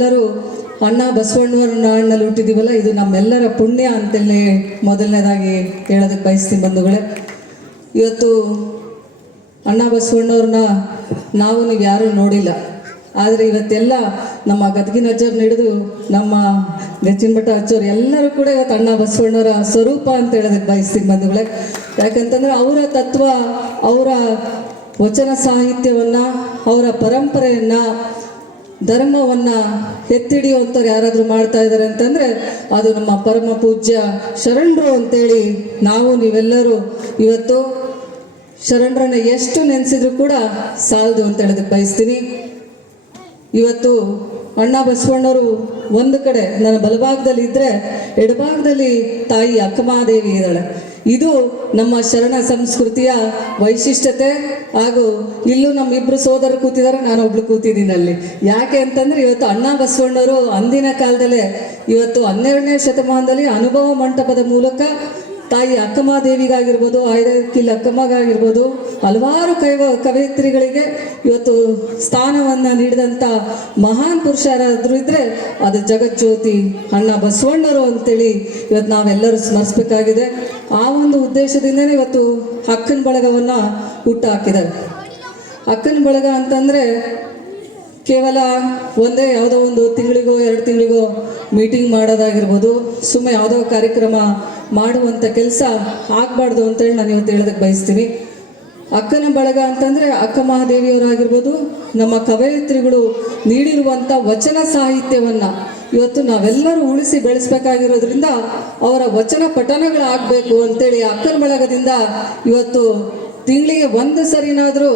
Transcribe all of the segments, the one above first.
ಎಲ್ಲರೂ ಅಣ್ಣ ಬಸವಣ್ಣವರನ್ನ ಅಣ್ಣಲ್ಲಿ ಹುಟ್ಟಿದೀವಲ್ಲ ಇದು ನಮ್ಮೆಲ್ಲರ ಪುಣ್ಯ ಅಂತೇಳಿ ಮೊದಲನೇದಾಗಿ ಹೇಳೋದಕ್ಕೆ ಬಯಸ್ತೀನಿ ಬಂಧುಗಳೇ. ಇವತ್ತು ಅಣ್ಣ ಬಸವಣ್ಣವ್ರನ್ನ ನಾವು ನೀವು ಯಾರೂ ನೋಡಿಲ್ಲ. ಆದರೆ ಇವತ್ತೆಲ್ಲ ನಮ್ಮ ಗದ್ಗಿನ ಅಜ್ಜವ್ರನ್ನ ಹಿಡಿದು ನಮ್ಮ ನೆಚ್ಚಿನ ಮಠ ಅಜ್ಜವ್ರು ಎಲ್ಲರೂ ಕೂಡ ಇವತ್ತು ಅಣ್ಣ ಬಸವಣ್ಣವರ ಸ್ವರೂಪ ಅಂತ ಹೇಳೋದಕ್ಕೆ ಬಯಸ್ತೀನಿ ಬಂಧುಗಳೇ. ಯಾಕಂತಂದ್ರೆ ಅವರ ತತ್ವ, ಅವರ ವಚನ ಸಾಹಿತ್ಯವನ್ನ, ಅವರ ಪರಂಪರೆಯನ್ನ ಧರ್ಮವನ್ನ ಎತ್ತಿಡಿಯುವಂಥವ್ರು ಯಾರಾದರೂ ಮಾಡ್ತಾ ಇದ್ದಾರೆ ಅಂತಂದರೆ ಅದು ನಮ್ಮ ಪರಮ ಪೂಜ್ಯ ಶರಣರು ಅಂತೇಳಿ ನಾವು ನೀವೆಲ್ಲರೂ ಇವತ್ತು ಶರಣರನ್ನ ಎಷ್ಟು ನೆನೆಸಿದ್ರು ಕೂಡ ಸಾಲದು ಅಂತ ಹೇಳೋದಕ್ಕೆ ಬಯಸ್ತೀನಿ ಇವತ್ತು ಅಣ್ಣ ಬಸವಣ್ಣವರು ಒಂದು ಕಡೆ ನನ್ನ ಬಲಭಾಗದಲ್ಲಿ ಇದ್ದರೆ ಎಡಭಾಗದಲ್ಲಿ ತಾಯಿ ಅಕ್ಕಮಹಾದೇವಿ ಇದ್ದಾಳೆ. ಇದು ನಮ್ಮ ಶರಣ ಸಂಸ್ಕೃತಿಯ ವೈಶಿಷ್ಟ್ಯತೆ ಹಾಗೂ ಇಲ್ಲೂ ನಮ್ಮಿಬ್ರು ಸೋದರರು ಕೂತಿದ್ದಾರೆ ನಾನು ಒಬ್ಳು ಕೂತಿದ್ದೀನಿ ಅಲ್ಲಿ. ಯಾಕೆ ಅಂತಂದ್ರೆ ಇವತ್ತು ಅಣ್ಣ ಬಸವಣ್ಣವರು ಅಂದಿನ ಕಾಲದಲ್ಲೇ, ಇವತ್ತು ಹನ್ನೆರಡನೇ ಶತಮಾನದಲ್ಲಿ ಅನುಭವ ಮಂಟಪದ ಮೂಲಕ ತಾಯಿ ಅಕ್ಕಮಹಾದೇವಿಗಾಗಿರ್ಬೋದು ಆಯ್ದಕ್ಕಿಲ್ ಅಕ್ಕಮ್ಮಗಾಗಿರ್ಬೋದು, ಹಲವಾರು ಕೈವ ಕವಯಿತ್ರಿಗಳಿಗೆ ಇವತ್ತು ಸ್ಥಾನವನ್ನು ನೀಡಿದಂಥ ಮಹಾನ್ ಪುರುಷರಾದ್ರೂ ಇದ್ದರೆ ಅದು ಜಗಜ್ಯೋತಿ ಅಣ್ಣ ಬಸವಣ್ಣರು ಅಂತೇಳಿ ಇವತ್ತು ನಾವೆಲ್ಲರೂ ಸ್ಮರಿಸ್ಬೇಕಾಗಿದೆ. ಆ ಒಂದು ಉದ್ದೇಶದಿಂದನೇ ಇವತ್ತು ಅಕ್ಕನ ಬಳಗವನ್ನು ಹುಟ್ಟು ಹಾಕಿದ್ದಾರೆ ಅಕ್ಕನ ಬಳಗ ಅಂತಂದರೆ ಕೇವಲ ಒಂದೇ ಯಾವುದೋ ಒಂದು ತಿಂಗಳಿಗೋ, ಎರಡು ತಿಂಗಳಿಗೋ ಮೀಟಿಂಗ್ ಮಾಡೋದಾಗಿರ್ಬೋದು ಸುಮ್ಮನೆ ಯಾವುದೋ ಕಾರ್ಯಕ್ರಮ ಮಾಡುವಂಥ ಕೆಲಸ ಆಗಬಾರ್ದು ಅಂತೇಳಿ ನಾನು ಇವತ್ತು ಹೇಳೋದಕ್ಕೆ ಬಯಸ್ತೀನಿ. ಅಕ್ಕನ ಬಳಗ ಅಂತಂದರೆ ಅಕ್ಕ ಮಹಾದೇವಿಯವರಾಗಿರ್ಬೋದು, ನಮ್ಮ ಕವಯಿತ್ರಿಗಳು ನೀಡಿರುವಂಥ ವಚನ ಸಾಹಿತ್ಯವನ್ನು ಇವತ್ತು ನಾವೆಲ್ಲರೂ ಉಳಿಸಿ ಬೆಳೆಸ್ಬೇಕಾಗಿರೋದ್ರಿಂದ ಅವರ ವಚನ ಪಠನಗಳಾಗಬೇಕು ಅಂತೇಳಿ ಅಕ್ಕನ ಬಳಗದಿಂದ ಇವತ್ತು ತಿಂಗಳಿಗೆ ಒಂದು ಸರಿನಾದರೂ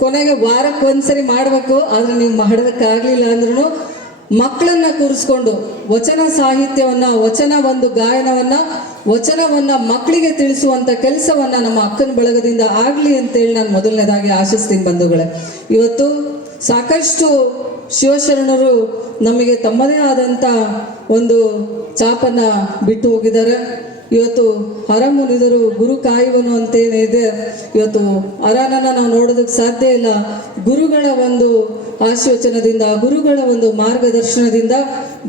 ಕೊನೆಗೆ ವಾರಕ್ಕೆ ಒಂದ್ಸರಿ ಮಾಡಬೇಕು, ಆದ್ರೆ ನೀವು ಮಾಡೋದಕ್ಕಾಗಲಿಲ್ಲ ಅಂದ್ರೂ ಮಕ್ಕಳನ್ನ ಕೂರಿಸ್ಕೊಂಡು ವಚನ ಸಾಹಿತ್ಯವನ್ನ, ವಚನ ಒಂದು ಗಾಯನವನ್ನ ವಚನವನ್ನ ಮಕ್ಕಳಿಗೆ ತಿಳಿಸುವಂತ ಕೆಲಸವನ್ನ ನಮ್ಮ ಅಕ್ಕನ ಬಳಗದಿಂದ ಆಗಲಿ ಅಂತೇಳಿ ನಾನು ಮೊದಲನೇದಾಗಿ ಆಶಿಸ್ತೀನಿ ಬಂಧುಗಳೇ. ಇವತ್ತು ಸಾಕಷ್ಟು ಶಿವಶರಣರು ನಮಗೆ ತಮ್ಮದೇ ಆದಂತ ಒಂದು ಚಾಪನ್ನ ಬಿಟ್ಟು ಹೋಗಿದ್ದಾರೆ. ಇವತ್ತು ಹೊರ ಮುನಿದರು ಗುರು ಕಾಯುವನು ಅಂತೇನಿದೆ ಇವತ್ತು ಹರನನ್ನು ನಾವು ನೋಡೋದಕ್ಕೆ ಸಾಧ್ಯ ಇಲ್ಲ. ಗುರುಗಳ ಒಂದು ಆಶೋಚನದಿಂದ ಗುರುಗಳ ಒಂದು ಮಾರ್ಗದರ್ಶನದಿಂದ,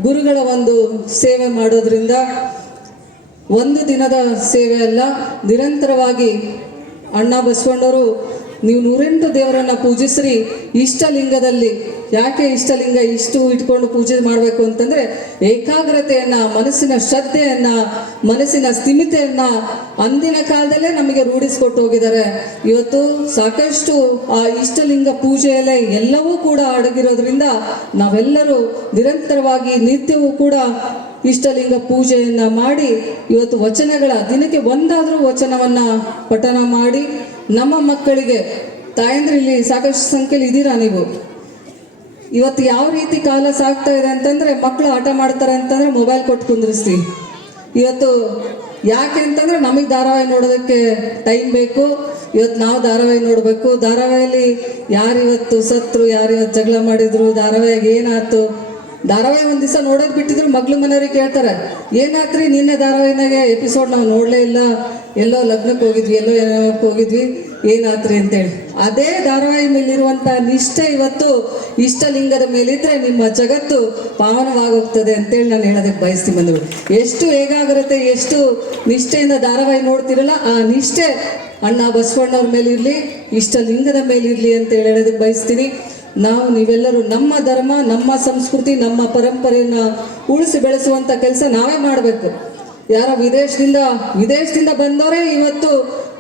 ಗುರುಗಳ ಒಂದು ಸೇವೆ ಮಾಡೋದ್ರಿಂದ ಒಂದು ದಿನದ ಸೇವೆ ಅಲ್ಲ, ನಿರಂತರವಾಗಿ ಅಣ್ಣ ಬಸವಣ್ಣವರು ನೀವು ನೂರೆಂಟು ದೇವರನ್ನ ಪೂಜಿಸ್ರಿ ಇಷ್ಟಲಿಂಗದಲ್ಲಿ. ಯಾಕೆ ಇಷ್ಟಲಿಂಗ ಇಷ್ಟು ಇಟ್ಕೊಂಡು ಪೂಜೆ ಮಾಡಬೇಕು ಅಂತಂದ್ರೆ ಏಕಾಗ್ರತೆಯನ್ನ, ಮನಸ್ಸಿನ ಶ್ರದ್ಧೆಯನ್ನ, ಮನಸ್ಸಿನ ಸ್ಥಿಮಿತೆಯನ್ನ ಅಂದಿನ ಕಾಲದಲ್ಲೇ ನಮಗೆ ರೂಢಿಸ್ಕೊಟ್ಟು ಹೋಗಿದ್ದಾರೆ. ಇವತ್ತು ಸಾಕಷ್ಟು ಆ ಇಷ್ಟಲಿಂಗ ಪೂಜೆಯಲ್ಲೇ ಎಲ್ಲವೂ ಕೂಡ ಅಡಗಿರೋದ್ರಿಂದ ನಾವೆಲ್ಲರೂ ನಿರಂತರವಾಗಿ ನಿತ್ಯವೂ ಕೂಡ ಇಷ್ಟಲಿಂಗ ಪೂಜೆಯನ್ನ ಮಾಡಿ ಇವತ್ತು ವಚನಗಳ ದಿನಕ್ಕೆ ಒಂದಾದರೂ ವಚನವನ್ನ ಪಠನ ಮಾಡಿ ನಮ್ಮ ಮಕ್ಕಳಿಗೆ ತಾಯಂದ್ರೆ ಇಲ್ಲಿ ಸಾಕಷ್ಟು ಸಂಖ್ಯೆಯಲ್ಲಿ ಇದ್ದೀರಾ ನೀವು? ಇವತ್ತು ಯಾವ ರೀತಿ ಕಾಲ ಸಾಗ್ತಾ ಇದೆ ಅಂತಂದ್ರೆ ಮಕ್ಕಳು ಆಟ ಮಾಡ್ತಾರೆ ಅಂತಂದ್ರೆ ಮೊಬೈಲ್ ಕೊಟ್ಟು ಕುಂದ್ರಿಸ್ತೀವಿ ಇವತ್ತು ಯಾಕೆ ಅಂತಂದ್ರೆ, ನಮಗೆ ಧಾರಾವಾಹಿ ನೋಡೋದಕ್ಕೆ ಟೈಮ್ ಬೇಕು. ಇವತ್ತು ನಾವು ಧಾರಾವಾಹಿ ನೋಡಬೇಕು. ಧಾರಾವಾಹಿಯಲ್ಲಿ ಯಾರಿವತ್ತು ಸತ್ರು, ಯಾರಿವತ್ತು ಜಗಳ ಮಾಡಿದ್ರು ಧಾರಾವಾಹಿಗೆ ಏನಾಯ್ತು? ಧಾರಾವಾಹಿ ಒಂದು ದಿವಸ ನೋಡೋದು ಬಿಟ್ಟಿದ್ರು ಮಗ್ಳು ಮನೆಯವ್ರಿಗೆ ಕೇಳ್ತಾರೆ, ಏನಾತ್ರಿ ನಿನ್ನೆ ಧಾರಾವಾಹಿನಾಗ ಎಪಿಸೋಡ್ ನಾವು ನೋಡಲೇ ಇಲ್ಲ, ಎಲ್ಲೋ ಲಗ್ನಕ್ಕೆ ಹೋಗಿದ್ವಿ, ಎಲ್ಲೋ ಏನೋ ಹೋಗಿದ್ವಿ, ಏನಾತ್ರಿ ಅಂತೇಳಿ. ಅದೇ ಧಾರಾವಾಹಿ ಮೇಲಿರುವಂಥ ನಿಷ್ಠೆ ಇವತ್ತು ಇಷ್ಟಲಿಂಗದ ಮೇಲಿದ್ರೆ ನಿಮ್ಮ ಜಗತ್ತು ಪಾವನವಾಗೋಗ್ತದೆ ಅಂತೇಳಿ ನಾನು ಹೇಳೋದಕ್ಕೆ ಬಯಸ್ತೀನಿ ಬಂದವರು ಎಷ್ಟು ಹೇಗಾಗಿರುತ್ತೆ ಎಷ್ಟು ನಿಷ್ಠೆಯಿಂದ ಧಾರಾವಾಹಿ ನೋಡ್ತಿರಲ್ಲ, ಆ ನಿಷ್ಠೆ ಅಣ್ಣ ಬಸವಣ್ಣವ್ರ ಮೇಲಿರ್ಲಿ, ಇಷ್ಟಲಿಂಗದ ಮೇಲಿರಲಿ ಅಂತ ಹೇಳೋದಕ್ಕೆ ಬಯಸ್ತೀನಿ. ನಾವು ನೀವೆಲ್ಲರೂ ನಮ್ಮ ಧರ್ಮ, ನಮ್ಮ ಸಂಸ್ಕೃತಿ, ನಮ್ಮ ಪರಂಪರೆಯನ್ನ ಉಳಿಸಿ ಬೆಳೆಸುವಂತ ಕೆಲಸ ನಾವೇ ಮಾಡಬೇಕು. ಯಾರೋ ವಿದೇಶದಿಂದ ವಿದೇಶದಿಂದ ಬಂದವರೇ ಇವತ್ತು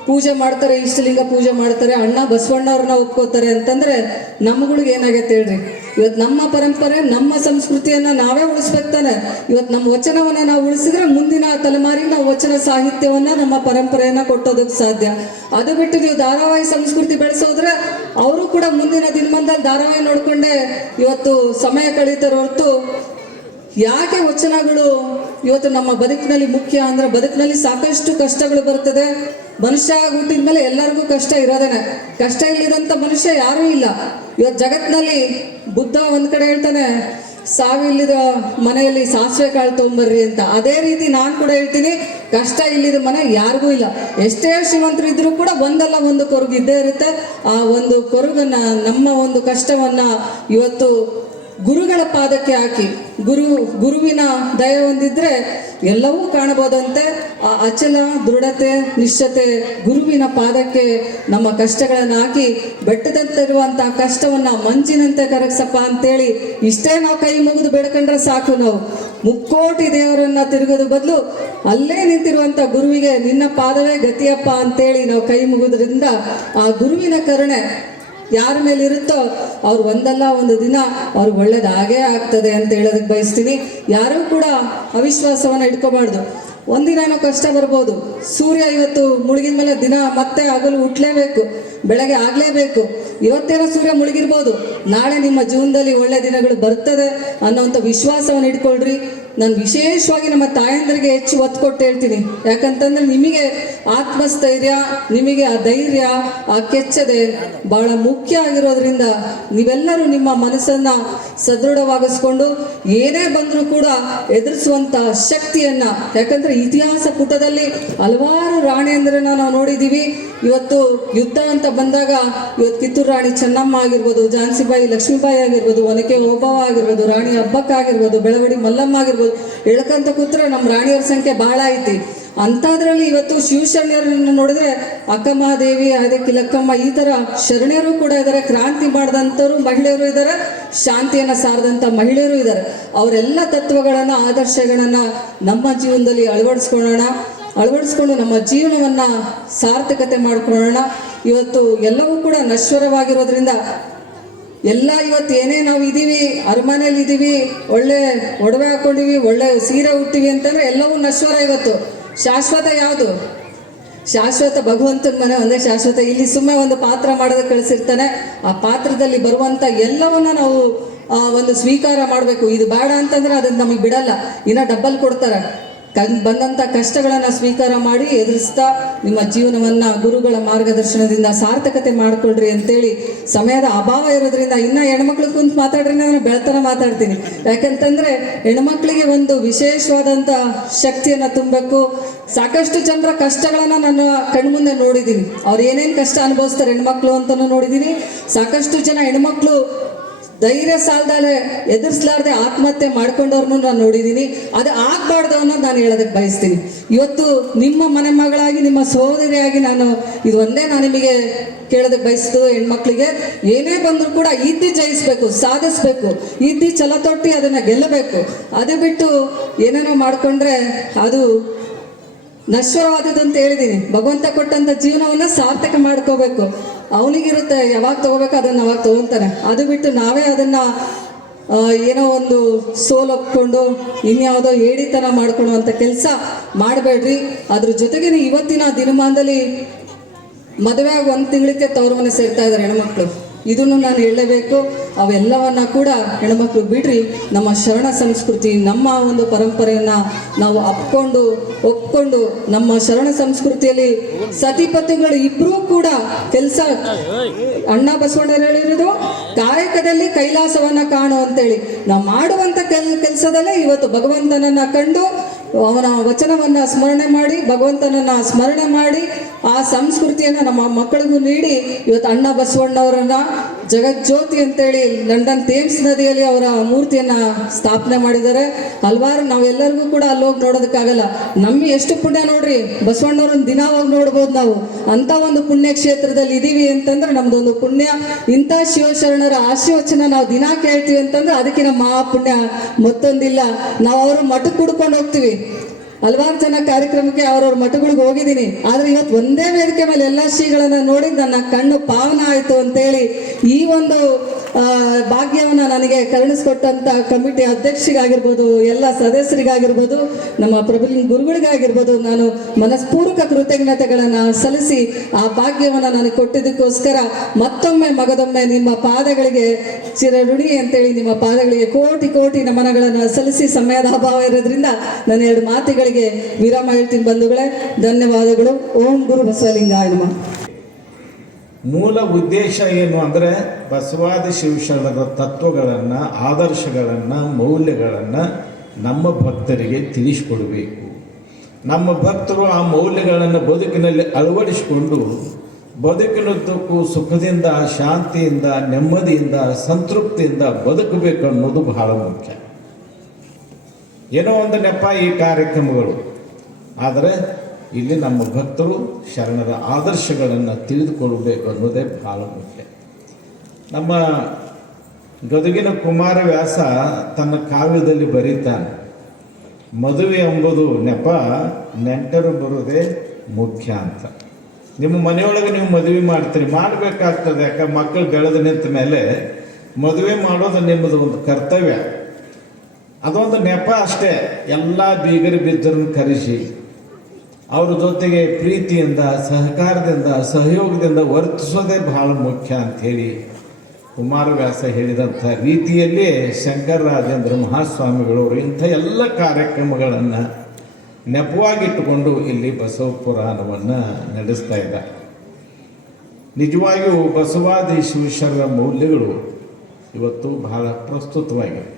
ಪೂಜೆ ಮಾಡ್ತಾರೆ, ಇಷ್ಟಲಿಂಗ ಪೂಜೆ ಮಾಡ್ತಾರೆ, ಅಣ್ಣ ಬಸವಣ್ಣವ್ರನ್ನ ಒಪ್ಕೋತಾರೆ ಅಂತಂದ್ರೆ ನಮ್ಗಳಿಗೆ ಏನಾಗೈತೆ ಹೇಳ್ರಿ? ಇವತ್ತು ನಮ್ಮ ಪರಂಪರೆ, ನಮ್ಮ ಸಂಸ್ಕೃತಿಯನ್ನ ನಾವೇ ಉಳಿಸ್ಬೇಕು ತಾನೆ. ಇವತ್ತು ನಮ್ಮ ವಚನವನ್ನ ನಾವು ಉಳಿಸಿದ್ರೆ ಮುಂದಿನ ತಲೆಮಾರಿಗೆ ನಾವು ವಚನ ಸಾಹಿತ್ಯವನ್ನ ನಮ್ಮ ಪರಂಪರೆಯನ್ನ ಕೊಟ್ಟೋದಕ್ಕೆ ಸಾಧ್ಯ. ಅದು ಬಿಟ್ಟು ನೀವು ಧಾರಾವಾಹಿ ಸಂಸ್ಕೃತಿ ಬೆಳೆಸೋದ್ರೆ ಅವರು ಕೂಡ ಮುಂದಿನ ದಿನಮಾನದಲ್ಲಿ ಧಾರಾವಾಹಿ ನೋಡ್ಕೊಂಡೆ ಇವತ್ತು ಸಮಯ ಕಳೀತಾರೆ ಹೊರತು ಯಾಕೆ ವಚನಗಳು ಇವತ್ತು ನಮ್ಮ ಬದುಕಿನಲ್ಲಿ ಮುಖ್ಯ ಅಂದ್ರೆ ಬದುಕಿನಲ್ಲಿ ಸಾಕಷ್ಟು ಕಷ್ಟಗಳು ಬರ್ತದೆ. ಮನುಷ್ಯ ಹುಟ್ಟಿದ ಮೇಲೆ ಎಲ್ಲರಿಗೂ ಕಷ್ಟ ಇರೋದೇನೆ. ಕಷ್ಟ ಇಲ್ಲದಂತ ಮನುಷ್ಯ ಯಾರೂ ಇಲ್ಲ. ಇವತ್ತು ಜಗತ್ತಿನಲ್ಲಿ ಬುದ್ಧ ಒಂದ್ ಕಡೆ ಹೇಳ್ತಾನೆ ಸಾವಿಲ್ಲದ ಮನೆಯಲ್ಲಿ ಸಾಸಿವೆ ಕಾಳು ತೊಗೊಂಬರ್ರಿ ಅಂತ. ಅದೇ ರೀತಿ ನಾನು ಕೂಡ ಹೇಳ್ತೀನಿ, ಕಷ್ಟ ಇಲ್ಲಿದ ಮನೆ ಯಾರಿಗೂ ಇಲ್ಲ. ಎಷ್ಟೇ ಶ್ರೀಮಂತರು ಇದ್ರೂ ಕೂಡ ಒಂದಲ್ಲ ಒಂದು ಕೊರಗು ಇದ್ದೇ ಇರುತ್ತೆ. ಆ ಒಂದು ಕೊರಗನ್ನ, ನಮ್ಮ ಒಂದು ಕಷ್ಟವನ್ನ ಇವತ್ತು ಗುರುಗಳ ಪಾದಕ್ಕೆ ಹಾಕಿ ಗುರು, ಗುರುವಿನ ದಯ ಹೊಂದಿದ್ರೆ ಎಲ್ಲವೂ ಕಾಣಬಹುದಂತೆ. ಆ ಅಚಲ, ದೃಢತೆ, ನಿಶ್ಚತೆ ಗುರುವಿನ ಪಾದಕ್ಕೆ ನಮ್ಮ ಕಷ್ಟಗಳನ್ನು ಹಾಕಿ ಬೆಟ್ಟದಂತಿರುವಂತಹ ಕಷ್ಟವನ್ನ ಮಂಜಿನಂತೆ ಕರಗಿಸಪ್ಪ ಅಂತೇಳಿ ಇಷ್ಟೇ ನಾವು ಕೈ ಮುಗಿದು ಬೇಡ್ಕೊಂಡ್ರೆ ಸಾಕು ನಾವು. ಮುಕ್ಕೋಟಿ ದೇವರನ್ನ ತಿರುಗೋದು ಬದಲು ಅಲ್ಲೇ ನಿಂತಿರುವಂತ ಗುರುವಿಗೆ ನಿನ್ನ ಪಾದವೇ ಗತಿಯಪ್ಪ ಅಂತೇಳಿ ನಾವು ಕೈ ಮುಗಿದ್ರಿಂದ ಆ ಗುರುವಿನ ಕರುಣೆ ಯಾರ ಮೇಲೆ ಇರುತ್ತೋ ಅವ್ರು ಒಂದಲ್ಲ ಒಂದು ದಿನ ಅವ್ರಿಗೆ ಒಳ್ಳೇದಾಗೇ ಆಗ್ತದೆ ಅಂತ ಹೇಳೋದಕ್ಕೆ ಬಯಸ್ತೀನಿ ಯಾರೂ ಕೂಡ ಅವಿಶ್ವಾಸವನ್ನ ಇಟ್ಕೋಬಾರ್ದು. ಒಂದಿನ ಕಷ್ಟ ಬರ್ಬೋದು. ಸೂರ್ಯ ಇವತ್ತು ಮುಳುಗಿದ ಮೇಲೆ ದಿನ ಮತ್ತೆ ಹಗಲು ಹುಟ್ಲೇಬೇಕು, ಬೆಳಗ್ಗೆ ಆಗಲೇಬೇಕು. ಇವತ್ತೇನೋ ಸೂರ್ಯ ಮುಳುಗಿರ್ಬೋದು. ನಾಳೆ ನಿಮ್ಮ ಜೀವನದಲ್ಲಿ ಒಳ್ಳೆ ದಿನಗಳು ಬರ್ತದೆ ಅನ್ನೋಂಥ ವಿಶ್ವಾಸವನ್ನು ಇಟ್ಕೊಳ್ರಿ. ನಾನು ವಿಶೇಷವಾಗಿ ನಮ್ಮ ತಾಯಂದರಿಗೆ ಹೆಚ್ಚು ಒತ್ತು ಕೊಟ್ಟು ಹೇಳ್ತೀನಿ. ಯಾಕಂತಂದ್ರೆ ನಿಮಗೆ ಆತ್ಮಸ್ಥೈರ್ಯ, ನಿಮಗೆ ಆ ಧೈರ್ಯ, ಆ ಕೆಚ್ಚದೆ ಬಹಳ ಮುಖ್ಯ ಆಗಿರೋದ್ರಿಂದ ನೀವೆಲ್ಲರೂ ನಿಮ್ಮ ಮನಸ್ಸನ್ನ ಸದೃಢವಾಗಿಸ್ಕೊಂಡು ಏನೇ ಬಂದರೂ ಕೂಡ ಎದುರಿಸುವಂತ ಶಕ್ತಿಯನ್ನ, ಯಾಕಂದ್ರೆ ಇತಿಹಾಸ ಪುಟದಲ್ಲಿ ಹಲವಾರು ರಾಣಿಯಂದ್ರನ್ನ ನಾವು ನೋಡಿದೀವಿ. ಇವತ್ತು ಯುದ್ಧ ಅಂತ ಬಂದಾಗ ಇವತ್ತು ಕಿತ್ತೂರು ರಾಣಿ ಚೆನ್ನಮ್ಮ ಆಗಿರ್ಬೋದು, ಝಾನ್ಸಿಬಾಯಿ, ಲಕ್ಷ್ಮೀಬಾಯಿ ಆಗಿರ್ಬೋದು, ಒನಕೆ ಓಬವ್ವ ಆಗಿರ್ಬೋದು, ರಾಣಿ ಹಬ್ಬಕ್ಕಾಗಿರ್ಬೋದು ಬೆಳವಡಿ ಮಲ್ಲಮ್ಮ ಆಗಿರ್ಬೋದು ಹೇಳ್ಕಂತ ಕೂತ್ರೆ ನಮ್ಮ ರಾಣಿಯರ ಸಂಖ್ಯೆ ಬಹಳ ಐತಿ. ಅಂಥದ್ರಲ್ಲಿ ಇವತ್ತು ಶಿವಶರಣರನ್ನು ನೋಡಿದ್ರೆ ಅಕ್ಕಮಹಾದೇವಿ ಅದೇ ಕಿಲಕ್ಕಮ್ಮ ಈ ಥರ ಶರಣರು ಕೂಡ ಇದ್ದಾರೆ ಕ್ರಾಂತಿ ಮಾಡಿದಂಥವ್ರು ಮಹಿಳೆಯರು ಇದ್ದಾರೆ ಶಾಂತಿಯನ್ನು ಸಾರದಂಥ ಮಹಿಳೆಯರು ಇದ್ದಾರೆ ಅವರೆಲ್ಲ ತತ್ವಗಳನ್ನು, ಆದರ್ಶಗಳನ್ನು ನಮ್ಮ ಜೀವನದಲ್ಲಿ ಅಳವಡಿಸ್ಕೊಳ್ಳೋಣ. ಅಳವಡಿಸ್ಕೊಂಡು ನಮ್ಮ ಜೀವನವನ್ನು ಸಾರ್ಥಕತೆ ಮಾಡ್ಕೊಳ್ಳೋಣ. ಇವತ್ತು ಎಲ್ಲವೂ ಕೂಡ ನಶ್ವರವಾಗಿರೋದ್ರಿಂದ ಎಲ್ಲ ಇವತ್ತು ಏನೇ ನಾವು ಇದ್ದೀವಿ ಅರಮನೇಲಿ ಇದ್ದೀವಿ ಒಳ್ಳೆ ಒಡವೆ ಹಾಕೊಂಡಿವಿ ಒಳ್ಳೆ ಸೀರೆ ಉಟ್ಟಿವಿ ಅಂತಂದ್ರೆ ಎಲ್ಲವೂ ನಶ್ವರ ಇವತ್ತು. ಶಾಶ್ವತ ಯಾವುದು? ಶಾಶ್ವತ ಭಗವಂತನ ಮನೆ ಒಂದೇ ಶಾಶ್ವತ. ಇಲ್ಲಿ ಸುಮ್ಮನೆ ಒಂದು ಪಾತ್ರ ಮಾಡೋದು ಕಳಿಸಿರ್ತಾನೆ. ಆ ಪಾತ್ರದಲ್ಲಿ ಬರುವಂತ ಎಲ್ಲವನ್ನ ನಾವು ಒಂದು ಸ್ವೀಕಾರ ಮಾಡಬೇಕು. ಇದು ಬೇಡ ಅಂತಂದ್ರೆ ಅದನ್ನ ನಮಗೆ ಬಿಡಲ್ಲ. ಇನ್ನ ಡಬ್ಬಲ್ ಕೊಡ್ತಾರೆ. ಬಂದಂಥ ಕಷ್ಟಗಳನ್ನು ಸ್ವೀಕಾರ ಮಾಡಿ ಎದುರಿಸ್ತಾ ನಿಮ್ಮ ಜೀವನವನ್ನ ಗುರುಗಳ ಮಾರ್ಗದರ್ಶನದಿಂದ ಸಾರ್ಥಕತೆ ಮಾಡ್ಕೊಳ್ರಿ ಅಂತೇಳಿ ಸಮಯದ ಅಭಾವ ಇರೋದ್ರಿಂದ ಇನ್ನ ಹೆಣ್ಮಕ್ಳು ಕುಂತು ಮಾತಾಡ್ರಿ ನಾನು ಬೆಳತನ ಮಾತಾಡ್ತೀನಿ. ಯಾಕಂತಂದ್ರೆ ಹೆಣ್ಮಕ್ಳಿಗೆ ಒಂದು ವಿಶೇಷವಾದಂಥ ಶಕ್ತಿಯನ್ನ ತುಂಬಬೇಕು ಸಾಕಷ್ಟು ಜನರ ಕಷ್ಟಗಳನ್ನು ನಾನು ಕಣ್ಮುಂದೆ ನೋಡಿದ್ದೀನಿ. ಅವ್ರು ಏನೇನು ಕಷ್ಟ ಅನುಭವಿಸ್ತಾರೆ ಹೆಣ್ಮಕ್ಳು ಅಂತಲೂ ನೋಡಿದ್ದೀನಿ. ಸಾಕಷ್ಟು ಜನ ಹೆಣ್ಮಕ್ಳು ಧೈರ್ಯ ಸಾಲದಲ್ಲೇ ಎದುರಿಸಲಾರ್ದೆ ಆತ್ಮಹತ್ಯೆ ಮಾಡ್ಕೊಂಡವ್ರನ್ನು ನಾನು ನೋಡಿದ್ದೀನಿ ಅದು ಆಗ್ಬಾರ್ದು ಅನ್ನೋದು ನಾನು ಹೇಳೋದಕ್ಕೆ ಬಯಸ್ತೀನಿ. ಇವತ್ತು ನಿಮ್ಮ ಮನೆ ಮಗಳಾಗಿ, ನಿಮ್ಮ ಸಹೋದರಿಯಾಗಿ ನಾನು ಇದು ಒಂದೇ ನಾನು ನಿಮಗೆ ಕೇಳೋದಕ್ಕೆ ಬಯಸ್ತು ಹೆಣ್ಮಕ್ಳಿಗೆ ಏನೇ ಬಂದರೂ ಕೂಡ ಇದ್ದಿ ಜಯಿಸ್ಬೇಕು, ಸಾಧಿಸ್ಬೇಕು. ಇದ್ದಿ ಛಲ ತೊಟ್ಟಿ ಅದನ್ನು ಗೆಲ್ಲಬೇಕು. ಅದು ಬಿಟ್ಟು ಏನೇನೋ ಮಾಡಿಕೊಂಡ್ರೆ ಅದು ನಶ್ವರವಾದದ್ದು ಅಂತ ಹೇಳಿದೀನಿ. ಭಗವಂತ ಕೊಟ್ಟಂತ ಜೀವನವನ್ನ ಸಾರ್ಥಕ ಮಾಡ್ಕೋಬೇಕು. ಅವನಿಗಿರುತ್ತೆ, ಯಾವಾಗ ತಗೋಬೇಕು ಅದನ್ನ ಅವಾಗ ತಗೊಂತಾನೆ. ಅದು ಬಿಟ್ಟು ನಾವೇ ಅದನ್ನ ಏನೋ ಒಂದು ಸೋಲೊಪ್ಕೊಂಡು ಇನ್ಯಾವುದೋ ಏಡಿತನ ಮಾಡ್ಕೊಳ್ಳುವಂಥ ಕೆಲಸ ಮಾಡಬೇಡ್ರಿ. ಅದ್ರ ಜೊತೆಗೆ ಇವತ್ತಿನ ದಿನಮಾನದಲ್ಲಿ ಮದುವೆ ಆಗಿ ಒಂದು ತಿಂಗಳಿಗೆ ತವ್ರ ಮನೆ ಸೇರ್ತಾ ಇದ್ದಾರೆ ಹೆಣ್ಮಕ್ಳು. ಇದನ್ನು ನಾನು ಹೇಳಲೇಬೇಕು ಅವೆಲ್ಲವನ್ನ ಕೂಡ ಹೆಣ್ಮಕ್ಳು ಬಿಡ್ರಿ. ನಮ್ಮ ಶರಣ ಸಂಸ್ಕೃತಿ, ನಮ್ಮ ಒಂದು ಪರಂಪರೆಯನ್ನ ನಾವು ಅಪ್ಕೊಂಡು, ಒಪ್ಕೊಂಡು ನಮ್ಮ ಶರಣ ಸಂಸ್ಕೃತಿಯಲ್ಲಿ ಸತಿಪತಿಗಳು ಇಬ್ಬರೂ ಕೂಡ ಕೆಲಸ ಅಣ್ಣ ಬಸವಣ್ಣ ಹೇಳಿರೋದು ಕಾಯಕದಲ್ಲಿ ಕೈಲಾಸವನ್ನ ಕಾಣು ಅಂತೇಳಿ ನಾವು ಮಾಡುವಂತ ಕೆಲ್, ಕೆಲಸದಲ್ಲೇ ಇವತ್ತು ಭಗವಂತನನ್ನ ಕಂಡು ಅವನ ವಚನವನ್ನು ಸ್ಮರಣೆ ಮಾಡಿ, ಭಗವಂತನನ್ನ ಸ್ಮರಣೆ ಮಾಡಿ, ಆ ಸಂಸ್ಕೃತಿಯನ್ನ ನಮ್ಮ ಮಕ್ಕಳಿಗೂ ನೀಡಿ. ಇವತ್ತು ಅಣ್ಣ ಬಸವಣ್ಣವರನ್ನ ಜಗಜ್ಯೋತಿ ಅಂತೇಳಿ ಲಂಡನ್ ಥೇಮ್ಸ್ ನದಿಯಲ್ಲಿ ಅವರ ಮೂರ್ತಿಯನ್ನ ಸ್ಥಾಪನೆ ಮಾಡಿದ್ದಾರೆ. ಹಲವಾರು ನಾವೆಲ್ಲರಿಗೂ ಕೂಡ ಅಲ್ಲಿ ಹೋಗಿ ನೋಡೋದಕ್ಕಾಗಲ್ಲ. ನಮ್ಮ ಎಷ್ಟು ಪುಣ್ಯ ನೋಡ್ರಿ. ಬಸವಣ್ಣವ್ರನ್ನ ದಿನ ಹೋಗಿ ನೋಡ್ಬೋದು ನಾವು. ಅಂತ ಒಂದು ಪುಣ್ಯ ಕ್ಷೇತ್ರದಲ್ಲಿ ಇದೀವಿ ಅಂತಂದ್ರೆ ನಮ್ದೊಂದು ಪುಣ್ಯ. ಇಂಥ ಶಿವಶರಣರ ಆಶೀರ್ವಚನ ನಾವು ದಿನ ಕೇಳ್ತೀವಿ ಅಂತಂದ್ರೆ ಅದಕ್ಕಿಂತ ಮಹಾಪುಣ್ಯ ಮಹಾ ಪುಣ್ಯ ಮತ್ತೊಂದಿಲ್ಲ. ನಾವು ಅವರು ಮಠಕ್ಕೆ ಕುಡ್ಕೊಂಡು ಹೋಗ್ತೀವಿ. ಹಲವಾರು ಜನ ಕಾರ್ಯಕ್ರಮಕ್ಕೆ ಅವ್ರವ್ರ ಮಠಗಳಿಗೆ ಹೋಗಿದ್ದೀನಿ. ಆದ್ರೆ ಇವತ್ತು ಒಂದೇ ವೇದಿಕೆ ಮೇಲೆ ಎಲ್ಲ ಶ್ರೀಗಳನ್ನ ನೋಡಿ ನನ್ನ ಕಣ್ಣು ಪಾವನ ಆಯ್ತು ಅಂತೇಳಿ ಈ ಒಂದು ಭಾಗ್ಯವನ್ನ ನನಗೆ ಕರುಣಿಸ್ಕೊಟ್ಟಂತ ಕಮಿಟಿ ಅಧ್ಯಕ್ಷರಿಗಾಗಿರ್ಬೋದು, ಎಲ್ಲ ಸದಸ್ಯರಿಗಾಗಿರ್ಬೋದು, ನಮ್ಮ ಪ್ರಬಲ ಗುರುಗಳಿಗಾಗಿರ್ಬೋದು, ನಾನು ಮನಸ್ಪೂರ್ವಕ ಕೃತಜ್ಞತೆಗಳನ್ನ ಸಲ್ಲಿಸಿ ಆ ಭಾಗ್ಯವನ್ನು ನನಗೆ ಕೊಟ್ಟಿದ್ದಕ್ಕೋಸ್ಕರ ಮತ್ತೊಮ್ಮೆ ಮಗದೊಮ್ಮೆ ನಿಮ್ಮ ಪಾದಗಳಿಗೆ ಚಿರಋಣಿ ಅಂತೇಳಿ ನಿಮ್ಮ ಪಾದಗಳಿಗೆ ಕೋಟಿ ಕೋಟಿ ನಮನಗಳನ್ನು ಸಲ್ಲಿಸಿ ಸಮಯದ ಅಭಾವ ಇರೋದ್ರಿಂದ ನನ್ನ ಎರಡು ಮಾತುಗಳಿಗೆ ವಿರಾಮ ಹೇಳ್ತೀನಿ ಬಂಧುಗಳೇ. ಧನ್ಯವಾದಗಳು. ಓಂ ಗುರು ಬಸವಲಿಂಗಾಯ ನಮಃ. ಮೂಲ ಉದ್ದೇಶ ಏನು ಅಂದರೆ ಬಸವಾದಿ ಶಿವಶರಣರ ತತ್ವಗಳನ್ನು, ಆದರ್ಶಗಳನ್ನು, ಮೌಲ್ಯಗಳನ್ನು ನಮ್ಮ ಭಕ್ತರಿಗೆ ತಿಳಿಸಿಕೊಡಬೇಕು. ನಮ್ಮ ಭಕ್ತರು ಆ ಮೌಲ್ಯಗಳನ್ನು ಬದುಕಿನಲ್ಲಿ ಅಳವಡಿಸಿಕೊಂಡು ಬದುಕಿನದ್ದಕ್ಕೂ ಸುಖದಿಂದ, ಶಾಂತಿಯಿಂದ, ನೆಮ್ಮದಿಯಿಂದ, ಸಂತೃಪ್ತಿಯಿಂದ ಬದುಕಬೇಕು ಅನ್ನೋದು ಬಹಳ ಮುಖ್ಯ. ಏನೋ ಒಂದು ನೆಪ ಈ ಕಾರ್ಯಕ್ರಮಗಳು. ಆದರೆ ಇಲ್ಲಿ ನಮ್ಮ ಭಕ್ತರು ಶರಣರ ಆದರ್ಶಗಳನ್ನು ತಿಳಿದುಕೊಳ್ಳಬೇಕು ಅನ್ನೋದೇ ಬಹಳ ಮುಖ್ಯ. ನಮ್ಮ ಗದುಗಿನ ಕುಮಾರವ್ಯಾಸ ತನ್ನ ಕಾವ್ಯದಲ್ಲಿ ಬರೀತಾನೆ, ಮದುವೆ ಎಂಬುದು ನೆಪ, ನೆಂಟರು ಬರೋದೇ ಮುಖ್ಯ ಅಂತ. ನಿಮ್ಮ ಮನೆಯೊಳಗೆ ನೀವು ಮದುವೆ ಮಾಡ್ತೀರಿ, ಮಾಡಬೇಕಾಗ್ತದೆ, ಯಾಕೆ ಮಕ್ಕಳು ಬೆಳೆದು ನಿಂತ ಮೇಲೆ ಮದುವೆ ಮಾಡೋದು ನಿಮ್ಮದು ಒಂದು ಕರ್ತವ್ಯ. ಅದೊಂದು ನೆಪ ಅಷ್ಟೇ, ಎಲ್ಲ ಬೀಗರು ಬಿದ್ದರನ್ನು ಕರೆಸಿ. ಅವ್ರ ಜೊತೆಗೆ ಪ್ರೀತಿಯಿಂದ, ಸಹಕಾರದಿಂದ, ಸಹಯೋಗದಿಂದ ವರ್ತಿಸೋದೇ ಬಹಳ ಮುಖ್ಯ ಅಂಥೇಳಿ ಕುಮಾರವ್ಯಾಸ ಹೇಳಿದಂಥ ರೀತಿಯಲ್ಲೇ ಶಂಕರ ರಾಜೇಂದ್ರ ಮಹಾಸ್ವಾಮಿಗಳವರು ಇಂಥ ಎಲ್ಲ ಕಾರ್ಯಕ್ರಮಗಳನ್ನು ನೆಪವಾಗಿಟ್ಟುಕೊಂಡು ಇಲ್ಲಿ ಬಸವ ಪುರಾಣವನ್ನು ನಡೆಸ್ತಾ ಇದ್ದಾರೆ. ನಿಜವಾಗಿಯೂ ಬಸವಾದಿ ಮೌಲ್ಯಗಳು ಇವತ್ತು ಬಹಳ ಪ್ರಸ್ತುತವಾಗಿವೆ.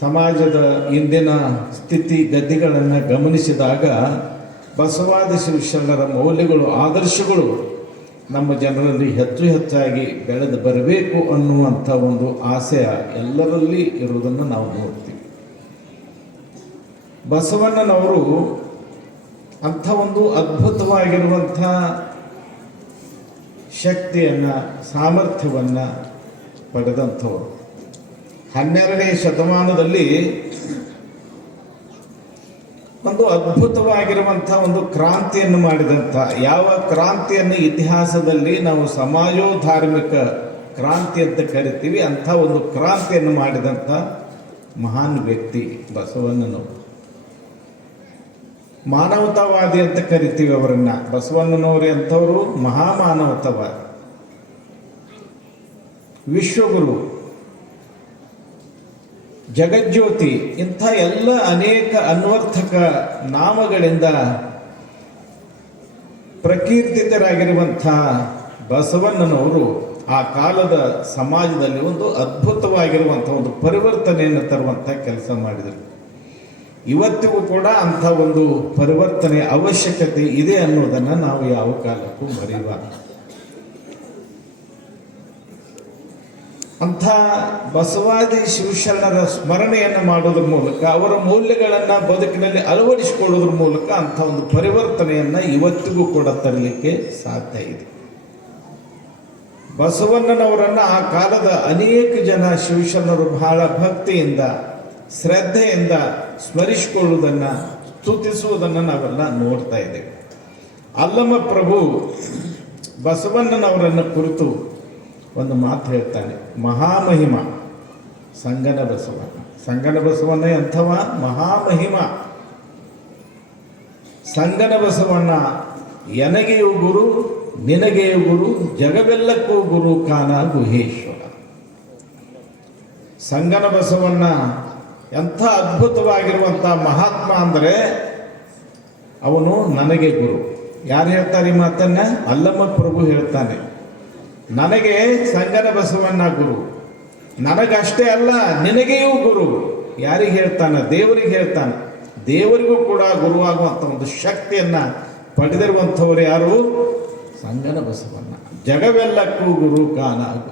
ಸಮಾಜದ ಇಂದಿನ ಸ್ಥಿತಿ ಗತಿಗಳನ್ನು ಗಮನಿಸಿದಾಗ ಬಸವಾದಿ ಶಿವಶರಣರ ಮೌಲ್ಯಗಳು, ಆದರ್ಶಗಳು ನಮ್ಮ ಜನರಲ್ಲಿ ಹೆಚ್ಚು ಹೆಚ್ಚಾಗಿ ಬೆಳೆದು ಬರಬೇಕು ಅನ್ನುವಂಥ ಒಂದು ಆಸೆಯ ಎಲ್ಲರಲ್ಲಿ ಇರುವುದನ್ನು ನಾವು ನೋಡ್ತೀವಿ. ಬಸವಣ್ಣನವರು ಅಂಥ ಒಂದು ಅದ್ಭುತವಾಗಿರುವಂಥ ಶಕ್ತಿಯನ್ನು, ಸಾಮರ್ಥ್ಯವನ್ನು ಪಡೆದಂಥವರು. ಹನ್ನೆರಡನೇ ಶತಮಾನದಲ್ಲಿ ಒಂದು ಅದ್ಭುತವಾಗಿರುವಂಥ ಒಂದು ಕ್ರಾಂತಿಯನ್ನು ಮಾಡಿದಂಥ, ಯಾವ ಕ್ರಾಂತಿಯನ್ನು ಇತಿಹಾಸದಲ್ಲಿ ನಾವು ಸಮಾಜೋಧಾರ್ಮಿಕ ಕ್ರಾಂತಿ ಅಂತ ಕರಿತೀವಿ, ಅಂಥ ಒಂದು ಕ್ರಾಂತಿಯನ್ನು ಮಾಡಿದಂಥ ಮಹಾನ್ ವ್ಯಕ್ತಿ ಬಸವಣ್ಣನವರು. ಮಾನವತಾವಾದಿ ಅಂತ ಕರಿತೀವಿ ಅವರನ್ನ. ಬಸವಣ್ಣನವರು ಅಂಥವರು ಮಹಾಮಾನವತಾವಾದಿ. ವಿಶ್ವಗುರು ಜಗಜ್ಯೋತಿ, ಇಂಥ ಎಲ್ಲ ಅನೇಕ ಅನ್ವರ್ಥಕ ನಾಮಗಳಿಂದ ಪ್ರಕೀರ್ತಿತರಾಗಿರುವಂಥ ಬಸವಣ್ಣನವರು ಆ ಕಾಲದ ಸಮಾಜದಲ್ಲಿ ಒಂದು ಅದ್ಭುತವಾಗಿರುವಂಥ ಒಂದು ಪರಿವರ್ತನೆಯನ್ನು ತರುವಂಥ ಕೆಲಸ ಮಾಡಿದರು. ಇವತ್ತಿಗೂ ಕೂಡ ಅಂಥ ಒಂದು ಪರಿವರ್ತನೆ ಅವಶ್ಯಕತೆ ಇದೆ ಅನ್ನೋದನ್ನು ನಾವು ಯಾವ ಕಾಲಕ್ಕೂ ಮರೆಯಬಾರದು. ಅಂಥ ಬಸವಾದಿ ಶಿವಶರಣರ ಸ್ಮರಣೆಯನ್ನು ಮಾಡೋದ್ರ ಮೂಲಕ, ಅವರ ಮೌಲ್ಯಗಳನ್ನು ಬದುಕಿನಲ್ಲಿ ಅಳವಡಿಸಿಕೊಳ್ಳೋದ್ರ ಮೂಲಕ ಅಂಥ ಒಂದು ಪರಿವರ್ತನೆಯನ್ನು ಇವತ್ತಿಗೂ ಕೂಡ ತರಲಿಕ್ಕೆ ಸಾಧ್ಯ ಇದೆ. ಬಸವಣ್ಣನವರನ್ನು ಆ ಕಾಲದ ಅನೇಕ ಜನ ಶಿವಶರಣರು ಬಹಳ ಭಕ್ತಿಯಿಂದ, ಶ್ರದ್ಧೆಯಿಂದ ಸ್ಮರಿಸಿಕೊಳ್ಳುವುದನ್ನು, ಸ್ತುತಿಸುವುದನ್ನು ನಾವೆಲ್ಲ ನೋಡ್ತಾ ಇದ್ದೇವೆ. ಅಲ್ಲಮ ಪ್ರಭು, ಬಸವಣ್ಣನವರನ್ನು ಕುರಿತು ಒಂದು ಮಾತು ಹೇಳ್ತಾನೆ, ಮಹಾಮಹಿಮ, ಸಂಗನ ಬಸವ. ಸಂಗನ ಬಸವಣ್ಣ ಎಂಥವ? ಮಹಾಮಹಿಮ. ಸಂಗನ ಬಸವಣ್ಣ, ಎನಗೆಯು ಗುರು, ನಿನಗೆಯು ಗುರು, ಜಗವೆಲ್ಲಕ್ಕೂ ಗುರು ಕಾನ ಗುಹೇಶ್ವರ. ಸಂಗನ ಬಸವಣ್ಣ ಎಂಥ ಅದ್ಭುತವಾಗಿರುವಂಥ ಮಹಾತ್ಮ ಅಂದರೆ, ಅವನು ನನಗೆ ಗುರು. ಯಾರು ಹೇಳ್ತಾರೆ ಈ ಮಾತನ್ನ? ಅಲ್ಲಮ್ಮ ಪ್ರಭು ಹೇಳ್ತಾನೆ ನನಗೆ ಸಂಗನ ಬಸವಣ್ಣ ಗುರು. ನನಗಷ್ಟೇ ಅಲ್ಲ, ನಿನಗೆಯೂ ಗುರು. ಯಾರಿಗೆ ಹೇಳ್ತಾನೆ? ದೇವರಿಗೆ ಹೇಳ್ತಾನೆ. ದೇವರಿಗೂ ಕೂಡ ಗುರುವಾಗುವಂಥ ಒಂದು ಶಕ್ತಿಯನ್ನು ಪಡೆದಿರುವಂಥವ್ರು ಯಾರು? ಸಂಗನ ಬಸವಣ್ಣ. ಜಗವೆಲ್ಲಕ್ಕೂ ಗುರು ಕಾನ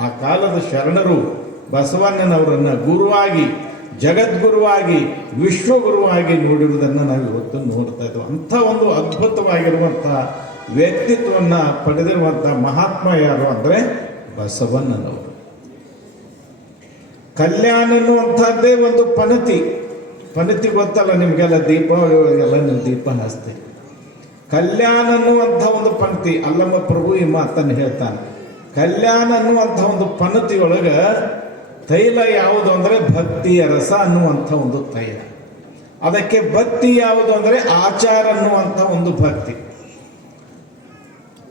ಆ ಕಾಲದ ಶರಣರು ಬಸವಣ್ಣನವರನ್ನು ಗುರುವಾಗಿ, ಜಗದ್ಗುರುವಾಗಿ, ವಿಶ್ವಗುರುವಾಗಿ ನೋಡಿರುವುದನ್ನು ನಾವು ಇವತ್ತು ನೋಡ್ತಾ ಇದ್ದೇವೆ. ಅಂಥ ಒಂದು ಅದ್ಭುತವಾಗಿರುವಂಥ ವ್ಯಕ್ತಿತ್ವವನ್ನು ಪಡೆದಿರುವಂಥ ಮಹಾತ್ಮ ಯಾರು ಅಂದರೆ ಬಸವಣ್ಣನವರು. ಕಲ್ಯಾಣ ಅನ್ನುವಂಥದ್ದೇ ಒಂದು ಪನತಿ. ಪನತಿ ಗೊತ್ತಲ್ಲ ನಿಮಗೆಲ್ಲ ಎಲ್ಲ ನೀವು ದೀಪ ಹಚ್ತೀವಿ ಕಲ್ಯಾಣ ಅನ್ನುವಂಥ ಒಂದು ಪಂಕ್ತಿ ಅಲ್ಲಮ್ಮ ಪ್ರಭು ಈ ಮಾತನ್ನು ಹೇಳ್ತಾನೆ. ಕಲ್ಯಾಣ ಅನ್ನುವಂಥ ಒಂದು ಪನತಿಯೊಳಗೆ ತೈಲ ಯಾವುದು ಅಂದರೆ ಭಕ್ತಿಯ ರಸ ಅನ್ನುವಂಥ ಒಂದು ತೈಲ. ಅದಕ್ಕೆ ಭಕ್ತಿ ಯಾವುದು ಅಂದರೆ ಆಚಾರ ಅನ್ನುವಂಥ ಒಂದು ಭಕ್ತಿ.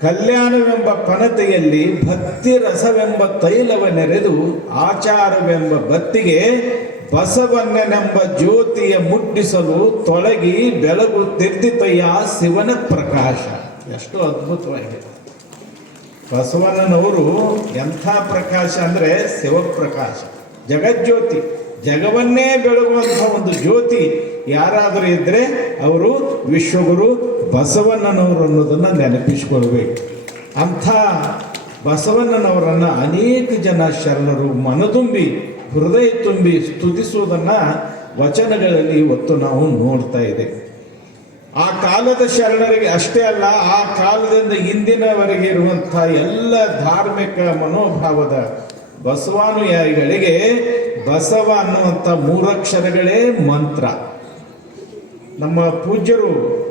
ಕಲ್ಯಾಣವೆಂಬ ಪನತೆಯಲ್ಲಿ ಭಕ್ತಿ ರಸವೆಂಬ ತೈಲವನ್ನೆರೆದು ಆಚಾರವೆಂಬ ಬತ್ತಿಗೆ ಬಸವಣ್ಣನೆಂಬ ಜ್ಯೋತಿಯ ಮುಟ್ಟಿಸಲು ತೊಲಗಿ ಬೆಳಗುತ್ತಿದ್ದಿತಯ್ಯ ಶಿವನ ಪ್ರಕಾಶ. ಎಷ್ಟು ಅದ್ಭುತವಾಗಿದೆ. ಬಸವಣ್ಣನವರು ಎಂಥ ಪ್ರಕಾಶ ಅಂದರೆ ಶಿವಪ್ರಕಾಶ. ಜಗಜ್ಯೋತಿ, ಜಗವನ್ನೇ ಬೆಳಗುವಂಥ ಒಂದು ಜ್ಯೋತಿ ಯಾರಾದರೂ ಇದ್ದರೆ ಅವರು ವಿಶ್ವಗುರು ಬಸವಣ್ಣನವರು ಅನ್ನೋದನ್ನು ನೆನಪಿಸ್ಕೊಳ್ಬೇಕು. ಅಂಥ ಬಸವಣ್ಣನವರನ್ನು ಅನೇಕ ಜನ ಶರಣರು ಮನದುಂಬಿ, ಹೃದಯ ತುಂಬಿ ಸ್ತುತಿಸುವುದನ್ನು ವಚನಗಳಲ್ಲಿ ಇವತ್ತು ನಾವು ನೋಡ್ತಾ ಇದೆ. ಆ ಕಾಲದ ಶರಣರಿಗೆ ಅಷ್ಟೇ ಅಲ್ಲ, ಆ ಕಾಲದಿಂದ ಇಂದಿನವರೆಗೆ ಇರುವಂಥ ಎಲ್ಲ ಧಾರ್ಮಿಕ ಮನೋಭಾವದ ಬಸವಾನುಯಾಯಿಗಳಿಗೆ ಬಸವ ಅನ್ನುವಂಥ ಮೂರಕ್ಷರಗಳೇ ಮಂತ್ರ. ನಮ್ಮ ಪೂಜ್ಯರು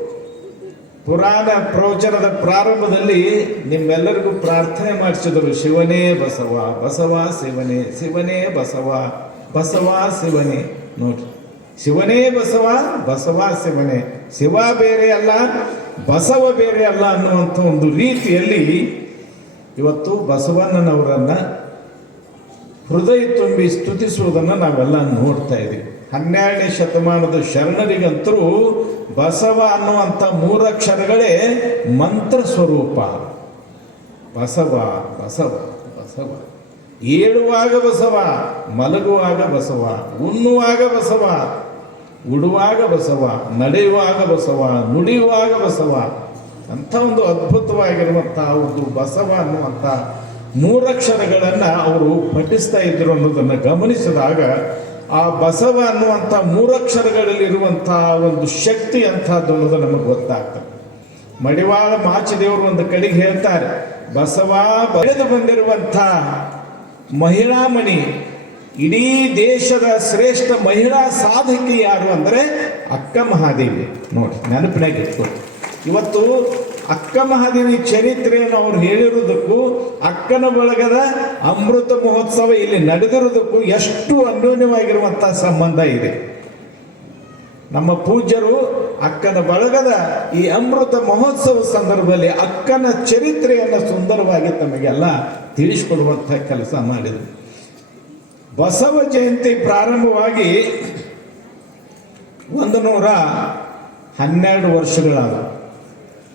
ಪುರಾಣ ಪ್ರವಚನದ ಪ್ರಾರಂಭದಲ್ಲಿ ನಿಮ್ಮೆಲ್ಲರಿಗೂ ಪ್ರಾರ್ಥನೆ ಮಾಡಿಸಿದರು. ಶಿವನೇ ಬಸವ ಬಸವ ಶಿವನೇ ಶಿವನೇ ಬಸವ ಬಸವ ಶಿವನೇ. ನೋಡ್ರಿ. ಶಿವನೇ ಬಸವ ಬಸವ ಶಿವನೇ. ಶಿವ ಬೇರೆ ಅಲ್ಲ, ಬಸವ ಬೇರೆ ಅಲ್ಲ ಅನ್ನುವಂಥ ಒಂದು ರೀತಿಯಲ್ಲಿ ಇವತ್ತು ಬಸವಣ್ಣನವರನ್ನು ಹೃದಯ ತುಂಬಿ ಸ್ತುತಿಸುವುದನ್ನು ನಾವೆಲ್ಲ ನೋಡ್ತಾ ಇದ್ದೀವಿ ಹನ್ನೆರಡನೇ ಶತಮಾನದ ಶರಣರಿಗಂತರೂ ಬಸವ ಅನ್ನುವಂಥ ಮೂರಕ್ಷರಗಳೇ ಮಂತ್ರ ಸ್ವರೂಪ. ಬಸವ ಬಸವ ಬಸವ. ಏಳುವಾಗ ಬಸವ, ಮಲಗುವಾಗ ಬಸವ, ಉಣ್ಣುವಾಗ ಬಸವ, ಉಡುವಾಗ ಬಸವ, ನಡೆಯುವಾಗ ಬಸವ, ನುಡಿಯುವಾಗ ಬಸವ. ಅಂಥ ಒಂದು ಅದ್ಭುತವಾಗಿರುವಂಥ ಒಂದು ಬಸವ ಅನ್ನುವಂಥ ಮೂರಕ್ಷರಗಳನ್ನು ಅವರು ಪಠಿಸ್ತಾ ಇದ್ರು ಅನ್ನೋದನ್ನು ಗಮನಿಸಿದಾಗ ಆ ಬಸವ ಅನ್ನುವಂಥ ಮೂರಕ್ಷರಗಳಲ್ಲಿರುವಂಥ ಒಂದು ಶಕ್ತಿ ಅಂಥದ್ದು ಅನ್ನೋದು ನಮಗೆ ಗೊತ್ತಾಗ್ತದೆ. ಮಡಿವಾಳ ಮಾಚಿದೇವರು ಒಂದು ಕಡೆಗೆ ಹೇಳ್ತಾರೆ, ಬಸವ ಬೆಳೆದು ಬಂದಿರುವಂಥ ಮಹಿಳಾಮಣಿ, ಇಡೀ ದೇಶದ ಶ್ರೇಷ್ಠ ಮಹಿಳಾ ಸಾಧಕಿ ಯಾರು ಅಂದರೆ ಅಕ್ಕ ಮಹಾದೇವಿ. ನೋಡಿ ನೆನಪಿನಾಗಿತ್ತು ಇವತ್ತು ಅಕ್ಕ ಮಹಾದೇವಿ ಚರಿತ್ರೆಯನ್ನು ಅವ್ರು ಹೇಳಿರುವುದಕ್ಕೂ, ಅಕ್ಕನ ಬಳಗದ ಅಮೃತ ಮಹೋತ್ಸವ ಇಲ್ಲಿ ನಡೆದಿರುವುದಕ್ಕೂ ಎಷ್ಟು ಅನ್ಯೋನ್ಯವಾಗಿರುವಂತಹ ಸಂಬಂಧ ಇದೆ. ನಮ್ಮ ಪೂಜ್ಯರು ಅಕ್ಕನ ಬಳಗದ ಈ ಅಮೃತ ಮಹೋತ್ಸವ ಸಂದರ್ಭದಲ್ಲಿ ಅಕ್ಕನ ಚರಿತ್ರೆಯನ್ನು ಸುಂದರವಾಗಿ ತಮಗೆಲ್ಲ ತಿಳಿಸಿಕೊಡುವಂಥ ಕೆಲಸ ಮಾಡಿದರು. ಬಸವ ಜಯಂತಿ ಪ್ರಾರಂಭವಾಗಿ ಒಂದು ನೂರ ಹನ್ನೆರಡು ವರ್ಷಗಳಾದ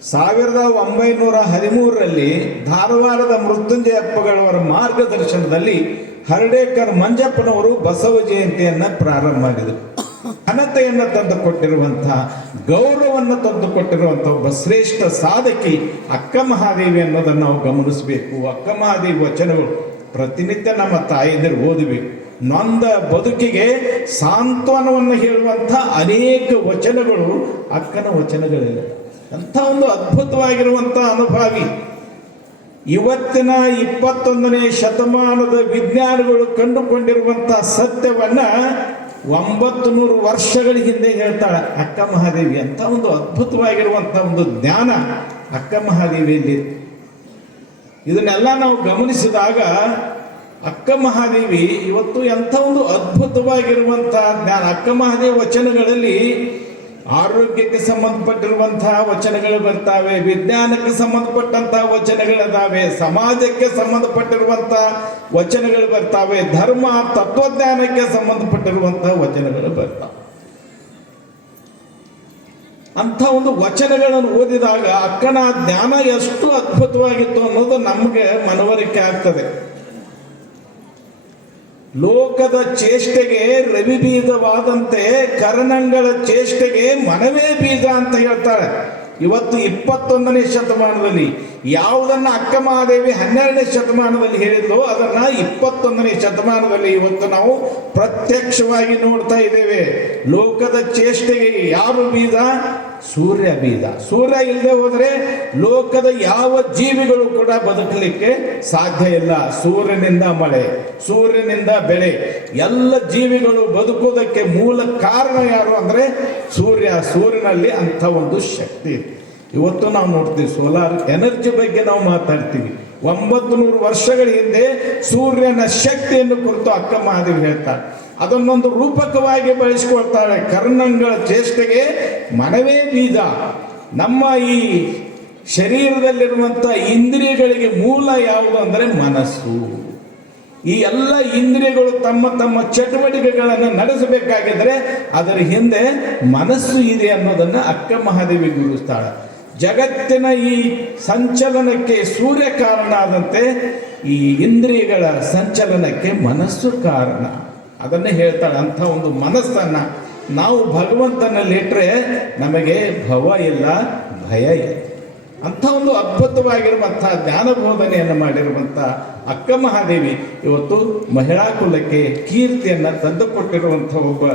ಸಾವಿರದ ಒಂಬೈನೂರ ಹದಿಮೂರರಲ್ಲಿ ಧಾರವಾಡದ ಮೃತ್ಯುಂಜಯಪ್ಪಗಳವರ ಮಾರ್ಗದರ್ಶನದಲ್ಲಿ ಹರ್ಡೇಕರ್ ಮಂಜಪ್ಪನವರು ಬಸವ ಜಯಂತಿಯನ್ನು ಪ್ರಾರಂಭ ಮಾಡಿದರು. ಘನತೆಯನ್ನು ತಂದು ಕೊಟ್ಟಿರುವಂತಹ ಗೌರವವನ್ನು ತಂದು ಕೊಟ್ಟಿರುವಂಥ ಒಬ್ಬ ಶ್ರೇಷ್ಠ ಸಾಧಕಿ ಅಕ್ಕ ಮಹಾದೇವಿ ಅನ್ನೋದನ್ನು ನಾವು ಗಮನಿಸಬೇಕು. ಅಕ್ಕ ಮಹಾದೇವಿ ವಚನಗಳು ಪ್ರತಿನಿತ್ಯ ನಮ್ಮ ತಾಯಿಯಂದಿರು ಓದಬೇಕು. ನೊಂದ ಬದುಕಿಗೆ ಸಾಂತ್ವನವನ್ನು ಹೇಳುವಂಥ ಅನೇಕ ವಚನಗಳು ಅಕ್ಕನ ವಚನಗಳಿಲ್ಲ ಅಂಥ ಒಂದು ಅದ್ಭುತವಾಗಿರುವಂಥ ಅನುಭವಿ. ಇವತ್ತಿನ ಇಪ್ಪತ್ತೊಂದನೇ ಶತಮಾನದ ವಿಜ್ಞಾನಿಗಳು ಕಂಡುಕೊಂಡಿರುವಂಥ ಸತ್ಯವನ್ನ ಒಂಬತ್ತು ನೂರು ವರ್ಷಗಳ ಹಿಂದೆ ಹೇಳ್ತಾಳೆ, ಅಕ್ಕ ಮಹಾದೇವಿ ಅಂತ ಒಂದು ಅದ್ಭುತವಾಗಿರುವಂಥ ಒಂದು ಜ್ಞಾನ ಅಕ್ಕ ಮಹಾದೇವಿಯಲ್ಲಿ. ಇದನ್ನೆಲ್ಲ ನಾವು ಗಮನಿಸಿದಾಗ, ಅಕ್ಕ ಮಹಾದೇವಿ ಇವತ್ತು ಎಂಥ ಒಂದು ಅದ್ಭುತವಾಗಿರುವಂಥ ಜ್ಞಾನ, ಅಕ್ಕ ಮಹಾದೇವಿ ವಚನಗಳಲ್ಲಿ ಆರೋಗ್ಯಕ್ಕೆ ಸಂಬಂಧಪಟ್ಟಿರುವಂತಹ ವಚನಗಳು ಬರ್ತಾವೆ, ವಿಜ್ಞಾನಕ್ಕೆ ಸಂಬಂಧಪಟ್ಟಂತಹ ವಚನಗಳಿದಾವೆ, ಸಮಾಜಕ್ಕೆ ಸಂಬಂಧಪಟ್ಟಿರುವಂತಹ ವಚನಗಳು ಬರ್ತಾವೆ, ಧರ್ಮ, ತತ್ವಜ್ಞಾನಕ್ಕೆ ಸಂಬಂಧಪಟ್ಟಿರುವಂತಹ ವಚನಗಳು ಬರ್ತಾವೆ. ಅಂಥ ಒಂದು ವಚನಗಳನ್ನು ಓದಿದಾಗ ಅಕ್ಕನ ಜ್ಞಾನ ಎಷ್ಟು ಅದ್ಭುತವಾಗಿತ್ತು ಅನ್ನೋದು ನಮಗೆ ಮನವರಿಕೆ ಆಗ್ತದೆ. ಲೋಕದ ಚೇಷ್ಟೆಗೆ ರವಿ ಬೀಜವಾದಂತೆ ಕರ್ಣಂಗಳ ಚೇಷ್ಟೆಗೆ ಮನವೇ ಬೀಜ ಅಂತ ಹೇಳ್ತಾಳೆ. ಇವತ್ತು ಇಪ್ಪತ್ತೊಂದನೇ ಶತಮಾನದಲ್ಲಿ ಯಾವುದನ್ನ ಅಕ್ಕ ಮಹಾದೇವಿ ಹನ್ನೆರಡನೇ ಶತಮಾನದಲ್ಲಿ ಹೇಳಿದ್ಲು ಅದನ್ನ ಇಪ್ಪತ್ತೊಂದನೇ ಶತಮಾನದಲ್ಲಿ ಇವತ್ತು ನಾವು ಪ್ರತ್ಯಕ್ಷವಾಗಿ ನೋಡ್ತಾ ಇದ್ದೇವೆ. ಲೋಕದ ಚೇಷ್ಟೆಗೆ ಯಾರು ಬೀಜ? ಸೂರ್ಯ ಬೀಜ ಸೂರ್ಯ ಇಲ್ಲದೆ ಹೋದರೆ ಲೋಕದ ಯಾವ ಜೀವಿಗಳು ಕೂಡ ಬದುಕಲಿಕ್ಕೆ ಸಾಧ್ಯ ಇಲ್ಲ. ಸೂರ್ಯನಿಂದ ಮಳೆ, ಸೂರ್ಯನಿಂದ ಬೆಳೆ, ಎಲ್ಲ ಜೀವಿಗಳು ಬದುಕುವುದಕ್ಕೆ ಮೂಲ ಕಾರಣ ಯಾರು ಅಂದರೆ ಸೂರ್ಯ. ಸೂರ್ಯನಲ್ಲಿ ಅಂಥ ಒಂದು ಶಕ್ತಿ. ಇವತ್ತು ನಾವು ನೋಡ್ತೀವಿ, ಸೋಲಾರ್ ಎನರ್ಜಿ ಬಗ್ಗೆ ನಾವು ಮಾತಾಡ್ತೀವಿ. ಒಂಬತ್ತು ನೂರು ವರ್ಷಗಳ ಹಿಂದೆ ಸೂರ್ಯನ ಶಕ್ತಿಯನ್ನು ಕುರಿತು ಅಕ್ಕ ಮಹಾದೇವಿ ಹೇಳ್ತಾರೆ. ಅದನ್ನೊಂದು ರೂಪಕವಾಗಿ ಬಳಸಿಕೊಳ್ತಾಳೆ ಕರ್ಣಂಗಳ ಚೇಷ್ಟೆಗೆ ಮನವೇ ಬೀಜ. ನಮ್ಮ ಈ ಶರೀರದಲ್ಲಿರುವಂಥ ಇಂದ್ರಿಯಗಳಿಗೆ ಮೂಲ ಯಾವುದು ಅಂದರೆ ಮನಸ್ಸು. ಈ ಎಲ್ಲ ಇಂದ್ರಿಯಗಳು ತಮ್ಮ ತಮ್ಮ ಚಟುವಟಿಕೆಗಳನ್ನು ನಡೆಸಬೇಕಾಗಿದ್ರೆ ಅದರ ಹಿಂದೆ ಮನಸ್ಸು ಇದೆ ಅನ್ನೋದನ್ನು ಅಕ್ಕ ಮಹಾದೇವಿ ಗುರುಸ್ತಾಳೆ. ಜಗತ್ತಿನ ಈ ಸಂಚಲನಕ್ಕೆ ಸೂರ್ಯ ಕಾರಣ ಆದಂತೆ ಈ ಇಂದ್ರಿಯಗಳ ಸಂಚಲನಕ್ಕೆ ಮನಸ್ಸು ಕಾರಣ. ಅದನ್ನೇ ಹೇಳ್ತಾಳೆ, ಅಂಥ ಒಂದು ಮನಸ್ಸನ್ನು ನಾವು ಭಗವಂತನಲ್ಲಿಟ್ಟರೆ ನಮಗೆ ಭವ ಇಲ್ಲ, ಭಯ ಇಲ್ಲ. ಅಂಥ ಒಂದು ಅದ್ಭುತವಾಗಿರುವಂಥ ಜ್ಞಾನ ಬೋಧನೆಯನ್ನು ಮಾಡಿರುವಂಥ ಅಕ್ಕ ಮಹಾದೇವಿ ಇವತ್ತು ಮಹಿಳಾ ಕುಲಕ್ಕೆ ಕೀರ್ತಿಯನ್ನು ತಂದುಕೊಟ್ಟಿರುವಂಥ ಒಬ್ಬ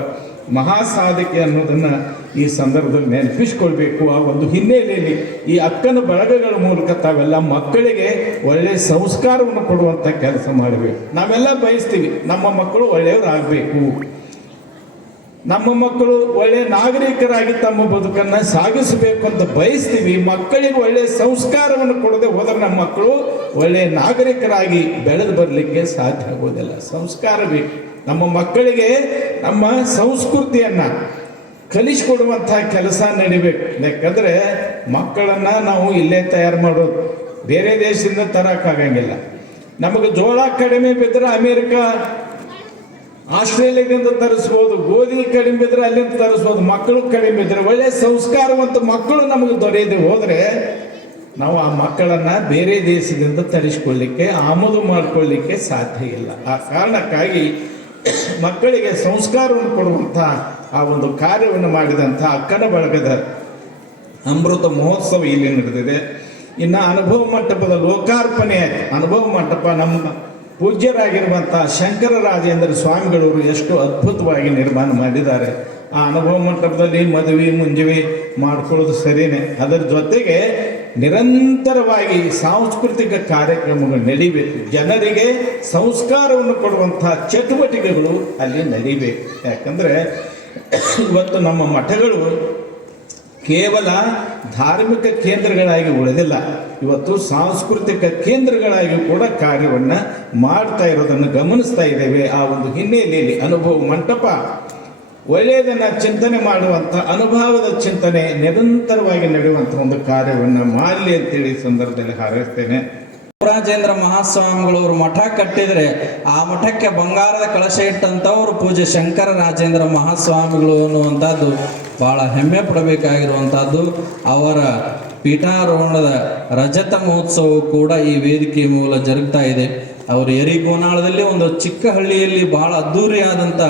ಮಹಾ ಸಾಧಕಿ ಅನ್ನೋದನ್ನು ಈ ಸಂದರ್ಭದಲ್ಲಿ ನೆನಪಿಸ್ಕೊಳ್ಬೇಕು. ಆ ಒಂದು ಹಿನ್ನೆಲೆಯಲ್ಲಿ ಈ ಅಕ್ಕನ ಬಳಗಗಳ ಮೂಲಕ ತಾವೆಲ್ಲ ಮಕ್ಕಳಿಗೆ ಒಳ್ಳೆಯ ಸಂಸ್ಕಾರವನ್ನು ಕೊಡುವಂಥ ಕೆಲಸ ಮಾಡಬೇಕು. ನಾವೆಲ್ಲ ಬಯಸ್ತೀವಿ, ನಮ್ಮ ಮಕ್ಕಳು ಒಳ್ಳೆಯವರಾಗಬೇಕು. ನಮ್ಮ ಮಕ್ಕಳು ಒಳ್ಳೆಯ ನಾಗರಿಕರಾಗಿ ತಮ್ಮ ಬದುಕನ್ನು ಸಾಗಿಸಬೇಕು ಅಂತ ಬಯಸ್ತೀವಿ. ಮಕ್ಕಳಿಗೆ ಒಳ್ಳೆಯ ಸಂಸ್ಕಾರವನ್ನು ಕೊಡದೆ ಹೋದರೆ ನಮ್ಮ ಮಕ್ಕಳು ಒಳ್ಳೆಯ ನಾಗರಿಕರಾಗಿ ಬೆಳೆದು ಬರಲಿಕ್ಕೆ ಸಾಧ್ಯ ಆಗೋದಿಲ್ಲ. ಸಂಸ್ಕಾರ ಬೇಕು. ನಮ್ಮ ಮಕ್ಕಳಿಗೆ ನಮ್ಮ ಸಂಸ್ಕೃತಿಯನ್ನು ಕಲಿಸಿಕೊಡುವಂಥ ಕೆಲಸ ನಡಿಬೇಕು. ಯಾಕಂದರೆ ಮಕ್ಕಳನ್ನು ನಾವು ಇಲ್ಲೇ ತಯಾರು ಮಾಡೋದು ಬೇರೆ ದೇಶದಿಂದ ತರೋಕ್ಕಾಗಂಗಿಲ್ಲ ನಮಗೆ ಜೋಳ ಕಡಿಮೆ ಬಿದ್ದರೆ ಅಮೇರಿಕ, ಆಸ್ಟ್ರೇಲಿಯಾದಿಂದ ತರಿಸ್ಬೋದು, ಗೋಧಿ ಕಡಿಮೆ ಇದ್ರೆ ಅಲ್ಲಿಂದ ತರಿಸ್ಬೋದು, ಮಕ್ಕಳು ಕಡಿಮೆ ಇದ್ರೆ ಒಳ್ಳೆ ಸಂಸ್ಕಾರವಂತ ಮಕ್ಕಳು ನಮಗೆ ದೊರೆಯದೆ ಹೋದರೆ ನಾವು ಆ ಮಕ್ಕಳನ್ನು ಬೇರೆ ದೇಶದಿಂದ ತರಿಸ್ಕೊಳ್ಳಿಕ್ಕೆ, ಆಮದು ಮಾಡಿಕೊಳ್ಳಿಕ್ಕೆ ಸಾಧ್ಯ ಇಲ್ಲ. ಆ ಕಾರಣಕ್ಕಾಗಿ ಮಕ್ಕಳಿಗೆ ಸಂಸ್ಕಾರವನ್ನು ಕೊಡುವಂಥ ಆ ಒಂದು ಕಾರ್ಯವನ್ನು ಮಾಡಿದಂಥ ಅಕ್ಕನ ಬಳಗದ ಅಮೃತ ಮಹೋತ್ಸವ ಇಲ್ಲಿ ನಡೆದಿದೆ. ಇನ್ನು ಅನುಭವ ಮಂಟಪದ ಲೋಕಾರ್ಪಣೆ, ಅನುಭವ ಮಂಟಪ ನಮ್ಮ ಪೂಜ್ಯರಾಗಿರುವಂಥ ಶಂಕರ ರಾಜೇಂದ್ರ ಸ್ವಾಮಿಗಳವರು ಎಷ್ಟು ಅದ್ಭುತವಾಗಿ ನಿರ್ಮಾಣ ಮಾಡಿದ್ದಾರೆ. ಆ ಅನುಭವ ಮಂಟಪದಲ್ಲಿ ಮದುವೆ ಮುಂಜುವೆ ಮಾಡ್ಕೊಳ್ಳೋದು ಸರಿಯೇ ಅದರ ಜೊತೆಗೆ ನಿರಂತರವಾಗಿ ಸಾಂಸ್ಕೃತಿಕ ಕಾರ್ಯಕ್ರಮಗಳು ನಡೀಬೇಕು ಜನರಿಗೆ ಸಂಸ್ಕಾರವನ್ನು ಕೊಡುವಂಥ ಚಟುವಟಿಕೆಗಳು ಅಲ್ಲಿ ನಡೀಬೇಕು ಯಾಕಂದರೆ ಇವತ್ತು ನಮ್ಮ ಮಠಗಳು ಕೇವಲ ಧಾರ್ಮಿಕ ಕೇಂದ್ರಗಳಾಗಿ ಉಳಿದಿಲ್ಲ. ಇವತ್ತು ಸಾಂಸ್ಕೃತಿಕ ಕೇಂದ್ರಗಳಾಗಿ ಕೂಡ ಕಾರ್ಯವನ್ನು ಮಾಡ್ತಾ ಇರೋದನ್ನು ಗಮನಿಸ್ತಾ ಇದ್ದೇವೆ. ಆ ಒಂದು ಹಿನ್ನೆಲೆಯಲ್ಲಿ ಅನುಭವ ಮಂಟಪ ಒಳ್ಳೆಯದನ್ನು ಚಿಂತನೆ ಮಾಡುವಂಥ ಅನುಭವದ ಚಿಂತನೆ ನಿರಂತರವಾಗಿ ನಡೆಯುವಂಥ ಒಂದು ಕಾರ್ಯವನ್ನು ಮಾಡಲಿ ಅಂತೇಳಿ ಸಂದರ್ಭದಲ್ಲಿ ಹಾರೈಸ್ತೇನೆ. ರಾಜೇಂದ್ರ ಮಹಾಸ್ವಾಮಿಗಳವರು ಮಠ ಕಟ್ಟಿದ್ರೆ ಆ ಮಠಕ್ಕೆ ಬಂಗಾರದ ಕಳಶ ಇಟ್ಟಂಥವ್ರು ಪೂಜೆ ಶಂಕರ ರಾಜೇಂದ್ರ ಮಹಾಸ್ವಾಮಿಗಳು ಅನ್ನುವಂಥದ್ದು ಬಹಳ ಹೆಮ್ಮೆ ಪಡಬೇಕಾಗಿರುವಂಥದ್ದು. ಅವರ ಪೀಠಾರೋಹಣದ ರಜತ ಮಹೋತ್ಸವವು ಕೂಡ ಈ ವೇದಿಕೆಯ ಮೂಲ ಜರುಗ್ತಾ ಇದೆ. ಅವರು ಎರಿಗೋನಾಳದಲ್ಲಿ ಒಂದು ಚಿಕ್ಕ ಹಳ್ಳಿಯಲ್ಲಿ ಬಹಳ ಅದ್ಧೂರಿಯಾದಂಥ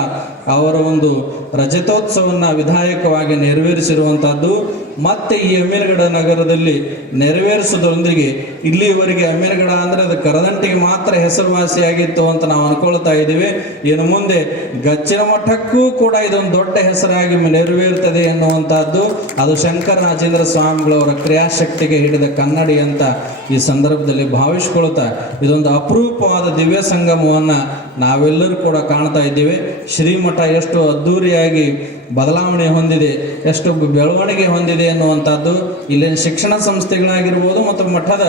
ಅವರ ಒಂದು ರಜತೋತ್ಸವವನ್ನು ವಿಧಾಯಕವಾಗಿ ನೆರವೇರಿಸಿರುವಂಥದ್ದು ಮತ್ತೆ ಈ ಅಮೀರ್ಗಡ ನಗರದಲ್ಲಿ ನೆರವೇರಿಸೋದ್ರೊಂದಿಗೆ ಇಲ್ಲಿಯವರೆಗೆ ಅಮೀರ್ಗಡ ಅಂದರೆ ಅದು ಕರದಂಟಿಗೆ ಮಾತ್ರ ಹೆಸರುವಾಸಿಯಾಗಿತ್ತು ಅಂತ ನಾವು ಅನ್ಕೊಳ್ತಾ ಇದ್ದೀವಿ. ಇನ್ನು ಮುಂದೆ ಗಚ್ಚಿನ ಮಠಕ್ಕೂ ಕೂಡ ಇದೊಂದು ದೊಡ್ಡ ಹೆಸರಾಗಿ ನೆರವೇರುತ್ತದೆ ಎನ್ನುವಂಥದ್ದು. ಅದು ಶಂಕರ ರಾಜೇಂದ್ರ ಸ್ವಾಮಿಗಳವರ ಕ್ರಿಯಾಶಕ್ತಿಗೆ ಹಿಡಿದ ಕನ್ನಡಿ ಅಂತ ಈ ಸಂದರ್ಭದಲ್ಲಿ ಭಾವಿಸ್ಕೊಳ್ತಾ ಇದೊಂದು ಅಪರೂಪವಾದ ದಿವ್ಯ ಸಂಗಮವನ್ನು ನಾವೆಲ್ಲರೂ ಕೂಡ ಕಾಣ್ತಾ ಇದ್ದೀವಿ. ಶ್ರೀಮಠ ಎಷ್ಟು ಅದ್ಧೂರಿಯಾಗಿ ಬದಲಾವಣೆ ಹೊಂದಿದೆ, ಎಷ್ಟು ಬೆಳವಣಿಗೆ ಹೊಂದಿದೆ ಅನ್ನುವಂಥದ್ದು ಇಲ್ಲಿನ ಶಿಕ್ಷಣ ಸಂಸ್ಥೆಗಳಾಗಿರ್ಬೋದು ಮತ್ತು ಮಠದ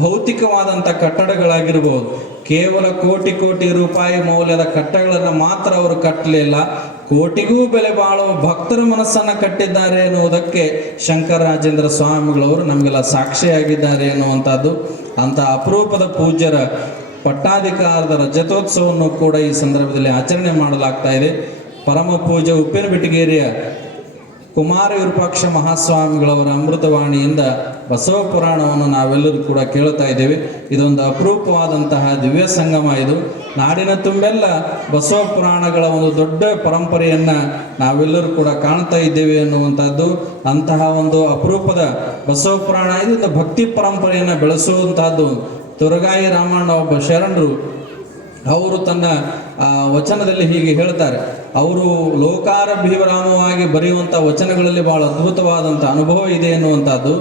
ಭೌತಿಕವಾದಂಥ ಕಟ್ಟಡಗಳಾಗಿರ್ಬೋದು. ಕೇವಲ ಕೋಟಿ ಕೋಟಿ ರೂಪಾಯಿ ಮೌಲ್ಯದ ಕಟ್ಟಗಳನ್ನು ಮಾತ್ರ ಅವರು ಕಟ್ಟಲಿಲ್ಲ ಕೋಟಿಗೂ ಬೆಲೆ ಬಾಳುವ ಭಕ್ತರ ಮನಸ್ಸನ್ನು ಕಟ್ಟಿದ್ದಾರೆ ಎನ್ನುವುದಕ್ಕೆ ಶಂಕರ ರಾಜೇಂದ್ರ ಸ್ವಾಮಿಗಳವರು ನಮಗೆಲ್ಲ ಸಾಕ್ಷಿಯಾಗಿದ್ದಾರೆ ಎನ್ನುವಂಥದ್ದು. ಅಂಥ ಅಪರೂಪದ ಪೂಜ್ಯರ ಪಟ್ಟಾಧಿಕಾರದ ರಜತೋತ್ಸವವನ್ನು ಕೂಡ ಈ ಸಂದರ್ಭದಲ್ಲಿ ಆಚರಣೆ ಮಾಡಲಾಗ್ತಾ ಇದೆ. ಪರಮ ಪೂಜೆ ಉಪ್ಪಿನ ಬಿಟಗೇರಿಯ ಕುಮಾರ ವಿರೂಪಾಕ್ಷ ಮಹಾಸ್ವಾಮಿಗಳವರ ಅಮೃತವಾಣಿಯಿಂದ ಬಸವ ಪುರಾಣವನ್ನು ನಾವೆಲ್ಲರೂ ಕೂಡ ಕೇಳ್ತಾ ಇದ್ದೇವೆ. ಇದೊಂದು ಅಪರೂಪವಾದಂತಹ ದಿವ್ಯ ಸಂಗಮ ಇದು. ನಾಡಿನ ತುಂಬೆಲ್ಲ ಬಸವ ಪುರಾಣಗಳ ಒಂದು ದೊಡ್ಡ ಪರಂಪರೆಯನ್ನು ನಾವೆಲ್ಲರೂ ಕೂಡ ಕಾಣ್ತಾ ಇದ್ದೇವೆ ಅನ್ನುವಂಥದ್ದು. ಅಂತಹ ಒಂದು ಅಪರೂಪದ ಬಸವ ಪುರಾಣ ಇದೊಂದು ಭಕ್ತಿ ಪರಂಪರೆಯನ್ನು ಬೆಳೆಸುವಂತಹದ್ದು ತುರಗಾಯಿ ರಾಮಣ್ಣ ಒಬ್ಬ ಶರಣರು ಅವರು ತನ್ನ ವಚನದಲ್ಲಿ ಹೀಗೆ ಹೇಳ್ತಾರೆ. ಅವರು ಲೋಕಾರ ಭೀವರಾಮವಾಗಿ ಬರೆಯುವಂಥ ವಚನಗಳಲ್ಲಿ ಬಹಳ ಅದ್ಭುತವಾದಂಥ ಅನುಭವ ಇದೆ ಎನ್ನುವಂಥದ್ದು.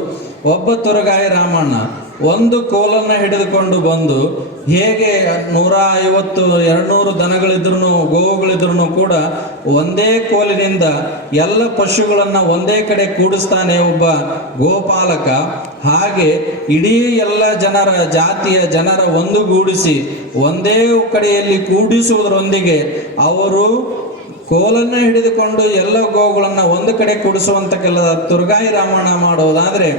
ಒಬ್ಬ ತೊರಗಾಯಿ ರಾಮಣ್ಣ ಒಂದು ಕೋಲನ್ನು ಹಿಡಿದುಕೊಂಡು ಬಂದು ಹೇಗೆ ನೂರ ಐವತ್ತು, ಎರಡುನೂರು ದನಗಳಿದ್ರು ಗೋವುಗಳಿದ್ರು ಕೂಡ ಒಂದೇ ಕೋಲಿನಿಂದ ಎಲ್ಲ ಪಶುಗಳನ್ನು ಒಂದೇ ಕಡೆ ಕೂಡಿಸ್ತಾನೆ ಒಬ್ಬ ಗೋಪಾಲಕ. ಹಾಗೆ ಇಡೀ ಎಲ್ಲ ಜನರ, ಜಾತಿಯ ಜನರ ಒಂದುಗೂಡಿಸಿ ಒಂದೇ ಕಡೆಯಲ್ಲಿ ಕೂಡಿಸುವುದರೊಂದಿಗೆ ಅವರು ಕೋಲನ್ನು ಹಿಡಿದುಕೊಂಡು ಎಲ್ಲ ಗೋವುಗಳನ್ನು ಒಂದು ಕಡೆ ಕೂಡಿಸುವಂತ ಕೆಲ ತುರ್ಗಾಯಿ ರಾಮಣ್ಣ ಮಾಡೋದಾದ್ರೆ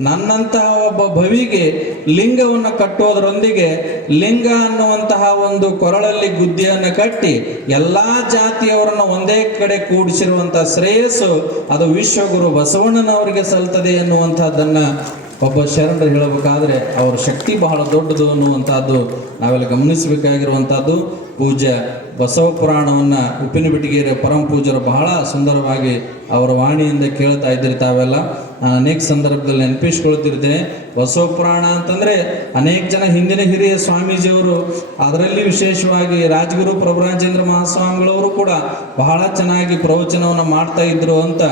ನನ್ನಂತಹ ಒಬ್ಬ ಭವಿಗೆ ಲಿಂಗವನ್ನು ಕಟ್ಟೋದರೊಂದಿಗೆ ಲಿಂಗ ಅನ್ನುವಂತಹ ಒಂದು ಕೊರಳಲ್ಲಿ ಗುದ್ದಿಯನ್ನು ಕಟ್ಟಿ ಎಲ್ಲ ಜಾತಿಯವರನ್ನು ಒಂದೇ ಕಡೆ ಕೂಡಿಸಿರುವಂತಹ ಶ್ರೇಯಸ್ಸು ಅದು ವಿಶ್ವಗುರು ಬಸವಣ್ಣನವರಿಗೆ ಸಲ್ತದೆ ಎನ್ನುವಂಥದ್ದನ್ನು ಒಬ್ಬ ಶರಣರು ಹೇಳಬೇಕಾದ್ರೆ ಅವರ ಶಕ್ತಿ ಬಹಳ ದೊಡ್ಡದು ಅನ್ನುವಂಥದ್ದು ನಾವೆಲ್ಲ ಗಮನಿಸಬೇಕಾಗಿರುವಂಥದ್ದು ಪೂಜ್ಯ ಬಸವ ಪುರಾಣವನ್ನು ಉಪ್ಪಿನ ಬಿಟ್ಟಿಗೆರೆ ಪರಮ ಪೂಜರು ಬಹಳ ಸುಂದರವಾಗಿ ಅವರ ವಾಣಿಯಿಂದ ಕೇಳ್ತಾ ಇದ್ದೀರಿ ತಾವೆಲ್ಲ. ಅನೇಕ ಸಂದರ್ಭದಲ್ಲಿ ನೆನಪಿಸ್ಕೊಳ್ತಿರ್ತೇನೆ. ಬಸವ ಪುರಾಣ ಅಂತಂದರೆ ಅನೇಕ ಜನ ಹಿಂದಿನ ಹಿರಿಯ ಸ್ವಾಮೀಜಿಯವರು, ಅದರಲ್ಲಿ ವಿಶೇಷವಾಗಿ ರಾಜಗುರು ಪ್ರಭುರಾಜೇಂದ್ರ ಮಹಾಸ್ವಾಮಿಗಳವರು ಕೂಡ ಬಹಳ ಚೆನ್ನಾಗಿ ಪ್ರವಚನವನ್ನು ಮಾಡ್ತಾ ಇದ್ರು ಅಂತ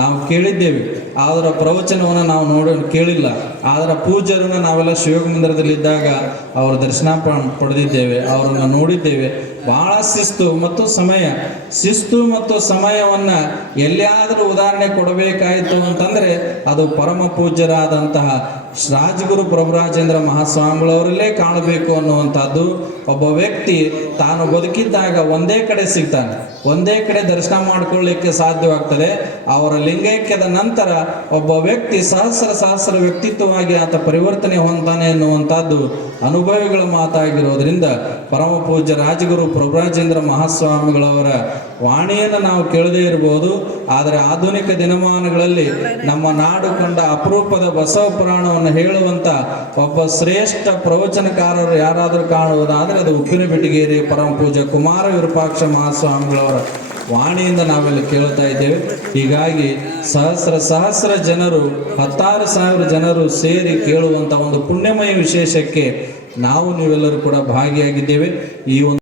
ನಾವು ಕೇಳಿದ್ದೇವೆ. ಅದರ ಪ್ರವಚನವನ್ನು ನಾವು ನೋಡಿ, ಕೇಳಿಲ್ಲ. ಅದರ ಪೂಜರನ್ನು ನಾವೆಲ್ಲ ಶಿವಮಂದಿರದಲ್ಲಿದ್ದಾಗ ಮಂದಿರದಲ್ಲಿದ್ದಾಗ ಅವರ ದರ್ಶನ ಪಡೆದಿದ್ದೇವೆ, ಅವರನ್ನು ನೋಡಿದ್ದೇವೆ. ಬಹಳ ಶಿಸ್ತು ಮತ್ತು ಸಮಯ. ಶಿಸ್ತು ಮತ್ತು ಸಮಯವನ್ನ ಎಲ್ಲಿಯಾದರೂ ಉದಾಹರಣೆ ಕೊಡಬೇಕಾಯಿತು ಅಂತಂದ್ರೆ ಅದು ಪರಮ ಪೂಜ್ಯರಾದಂತಹ ರಾಜಗುರು ಪ್ರಭುರಾಜೇಂದ್ರ ಮಹಾಸ್ವಾಮಿಗಳವರಲ್ಲೇ ಕಾಣಬೇಕು ಅನ್ನುವಂಥದ್ದು ಒಬ್ಬ ವ್ಯಕ್ತಿ ತಾನು ಬದುಕಿದ್ದಾಗ ಒಂದೇ ಕಡೆ ಸಿಗ್ತಾನೆ. ಒಂದೇ ಕಡೆ ದರ್ಶನ ಮಾಡಿಕೊಳ್ಳಿಕ್ಕೆ ಸಾಧ್ಯವಾಗ್ತದೆ. ಅವರ ಲಿಂಗೈಕ್ಯದ ನಂತರ ಒಬ್ಬ ವ್ಯಕ್ತಿ ಸಹಸ್ರ ಸಹಸ್ರ ವ್ಯಕ್ತಿತ್ವವಾಗಿ ಆತ ಪರಿವರ್ತನೆ ಹೊಂದಾನೆ ಎನ್ನುವಂಥದ್ದು ಅನುಭವಿಗಳ ಮಾತಾಗಿರೋದ್ರಿಂದ ಪರಮ ಪೂಜ್ಯ ರಾಜಗುರು ಪ್ರಭುರಾಜೇಂದ್ರ ಮಹಾಸ್ವಾಮಿಗಳವರ ವಾಣಿಯನ್ನು ನಾವು ಕೇಳದೇ ಇರಬಹುದು, ಆದರೆ ಆಧುನಿಕ ದಿನಮಾನಗಳಲ್ಲಿ ನಮ್ಮ ನಾಡು ಕಂಡ ಅಪರೂಪದ ಬಸವ ಪುರಾಣವನ್ನು ಹೇಳುವಂತ ಒಬ್ಬ ಶ್ರೇಷ್ಠ ಪ್ರವಚನಕಾರರು ಯಾರಾದರೂ ಕಾಣುವುದಾದರೆ ಅದು ಉಪ್ಪಿನ ಬಿಟ್ಟಿಗೇರಿ ಪರಮ ಪೂಜೆ ಕುಮಾರ ವಿರೂಪಾಕ್ಷ ಮಹಾಸ್ವಾಮಿಗಳವರ ವಾಣಿಯಿಂದ ನಾವೆಲ್ಲ ಕೇಳ್ತಾ ಇದ್ದೇವೆ. ಹೀಗಾಗಿ ಸಹಸ್ರ ಸಹಸ್ರ ಜನರು, ಹತ್ತಾರು ಸಾವಿರ ಜನರು ಸೇರಿ ಕೇಳುವಂತ ಒಂದು ಪುಣ್ಯಮಯ ವಿಶೇಷಕ್ಕೆ ನಾವು ನೀವೆಲ್ಲರೂ ಕೂಡ ಭಾಗಿಯಾಗಿದ್ದೇವೆ. ಈ ಒಂದು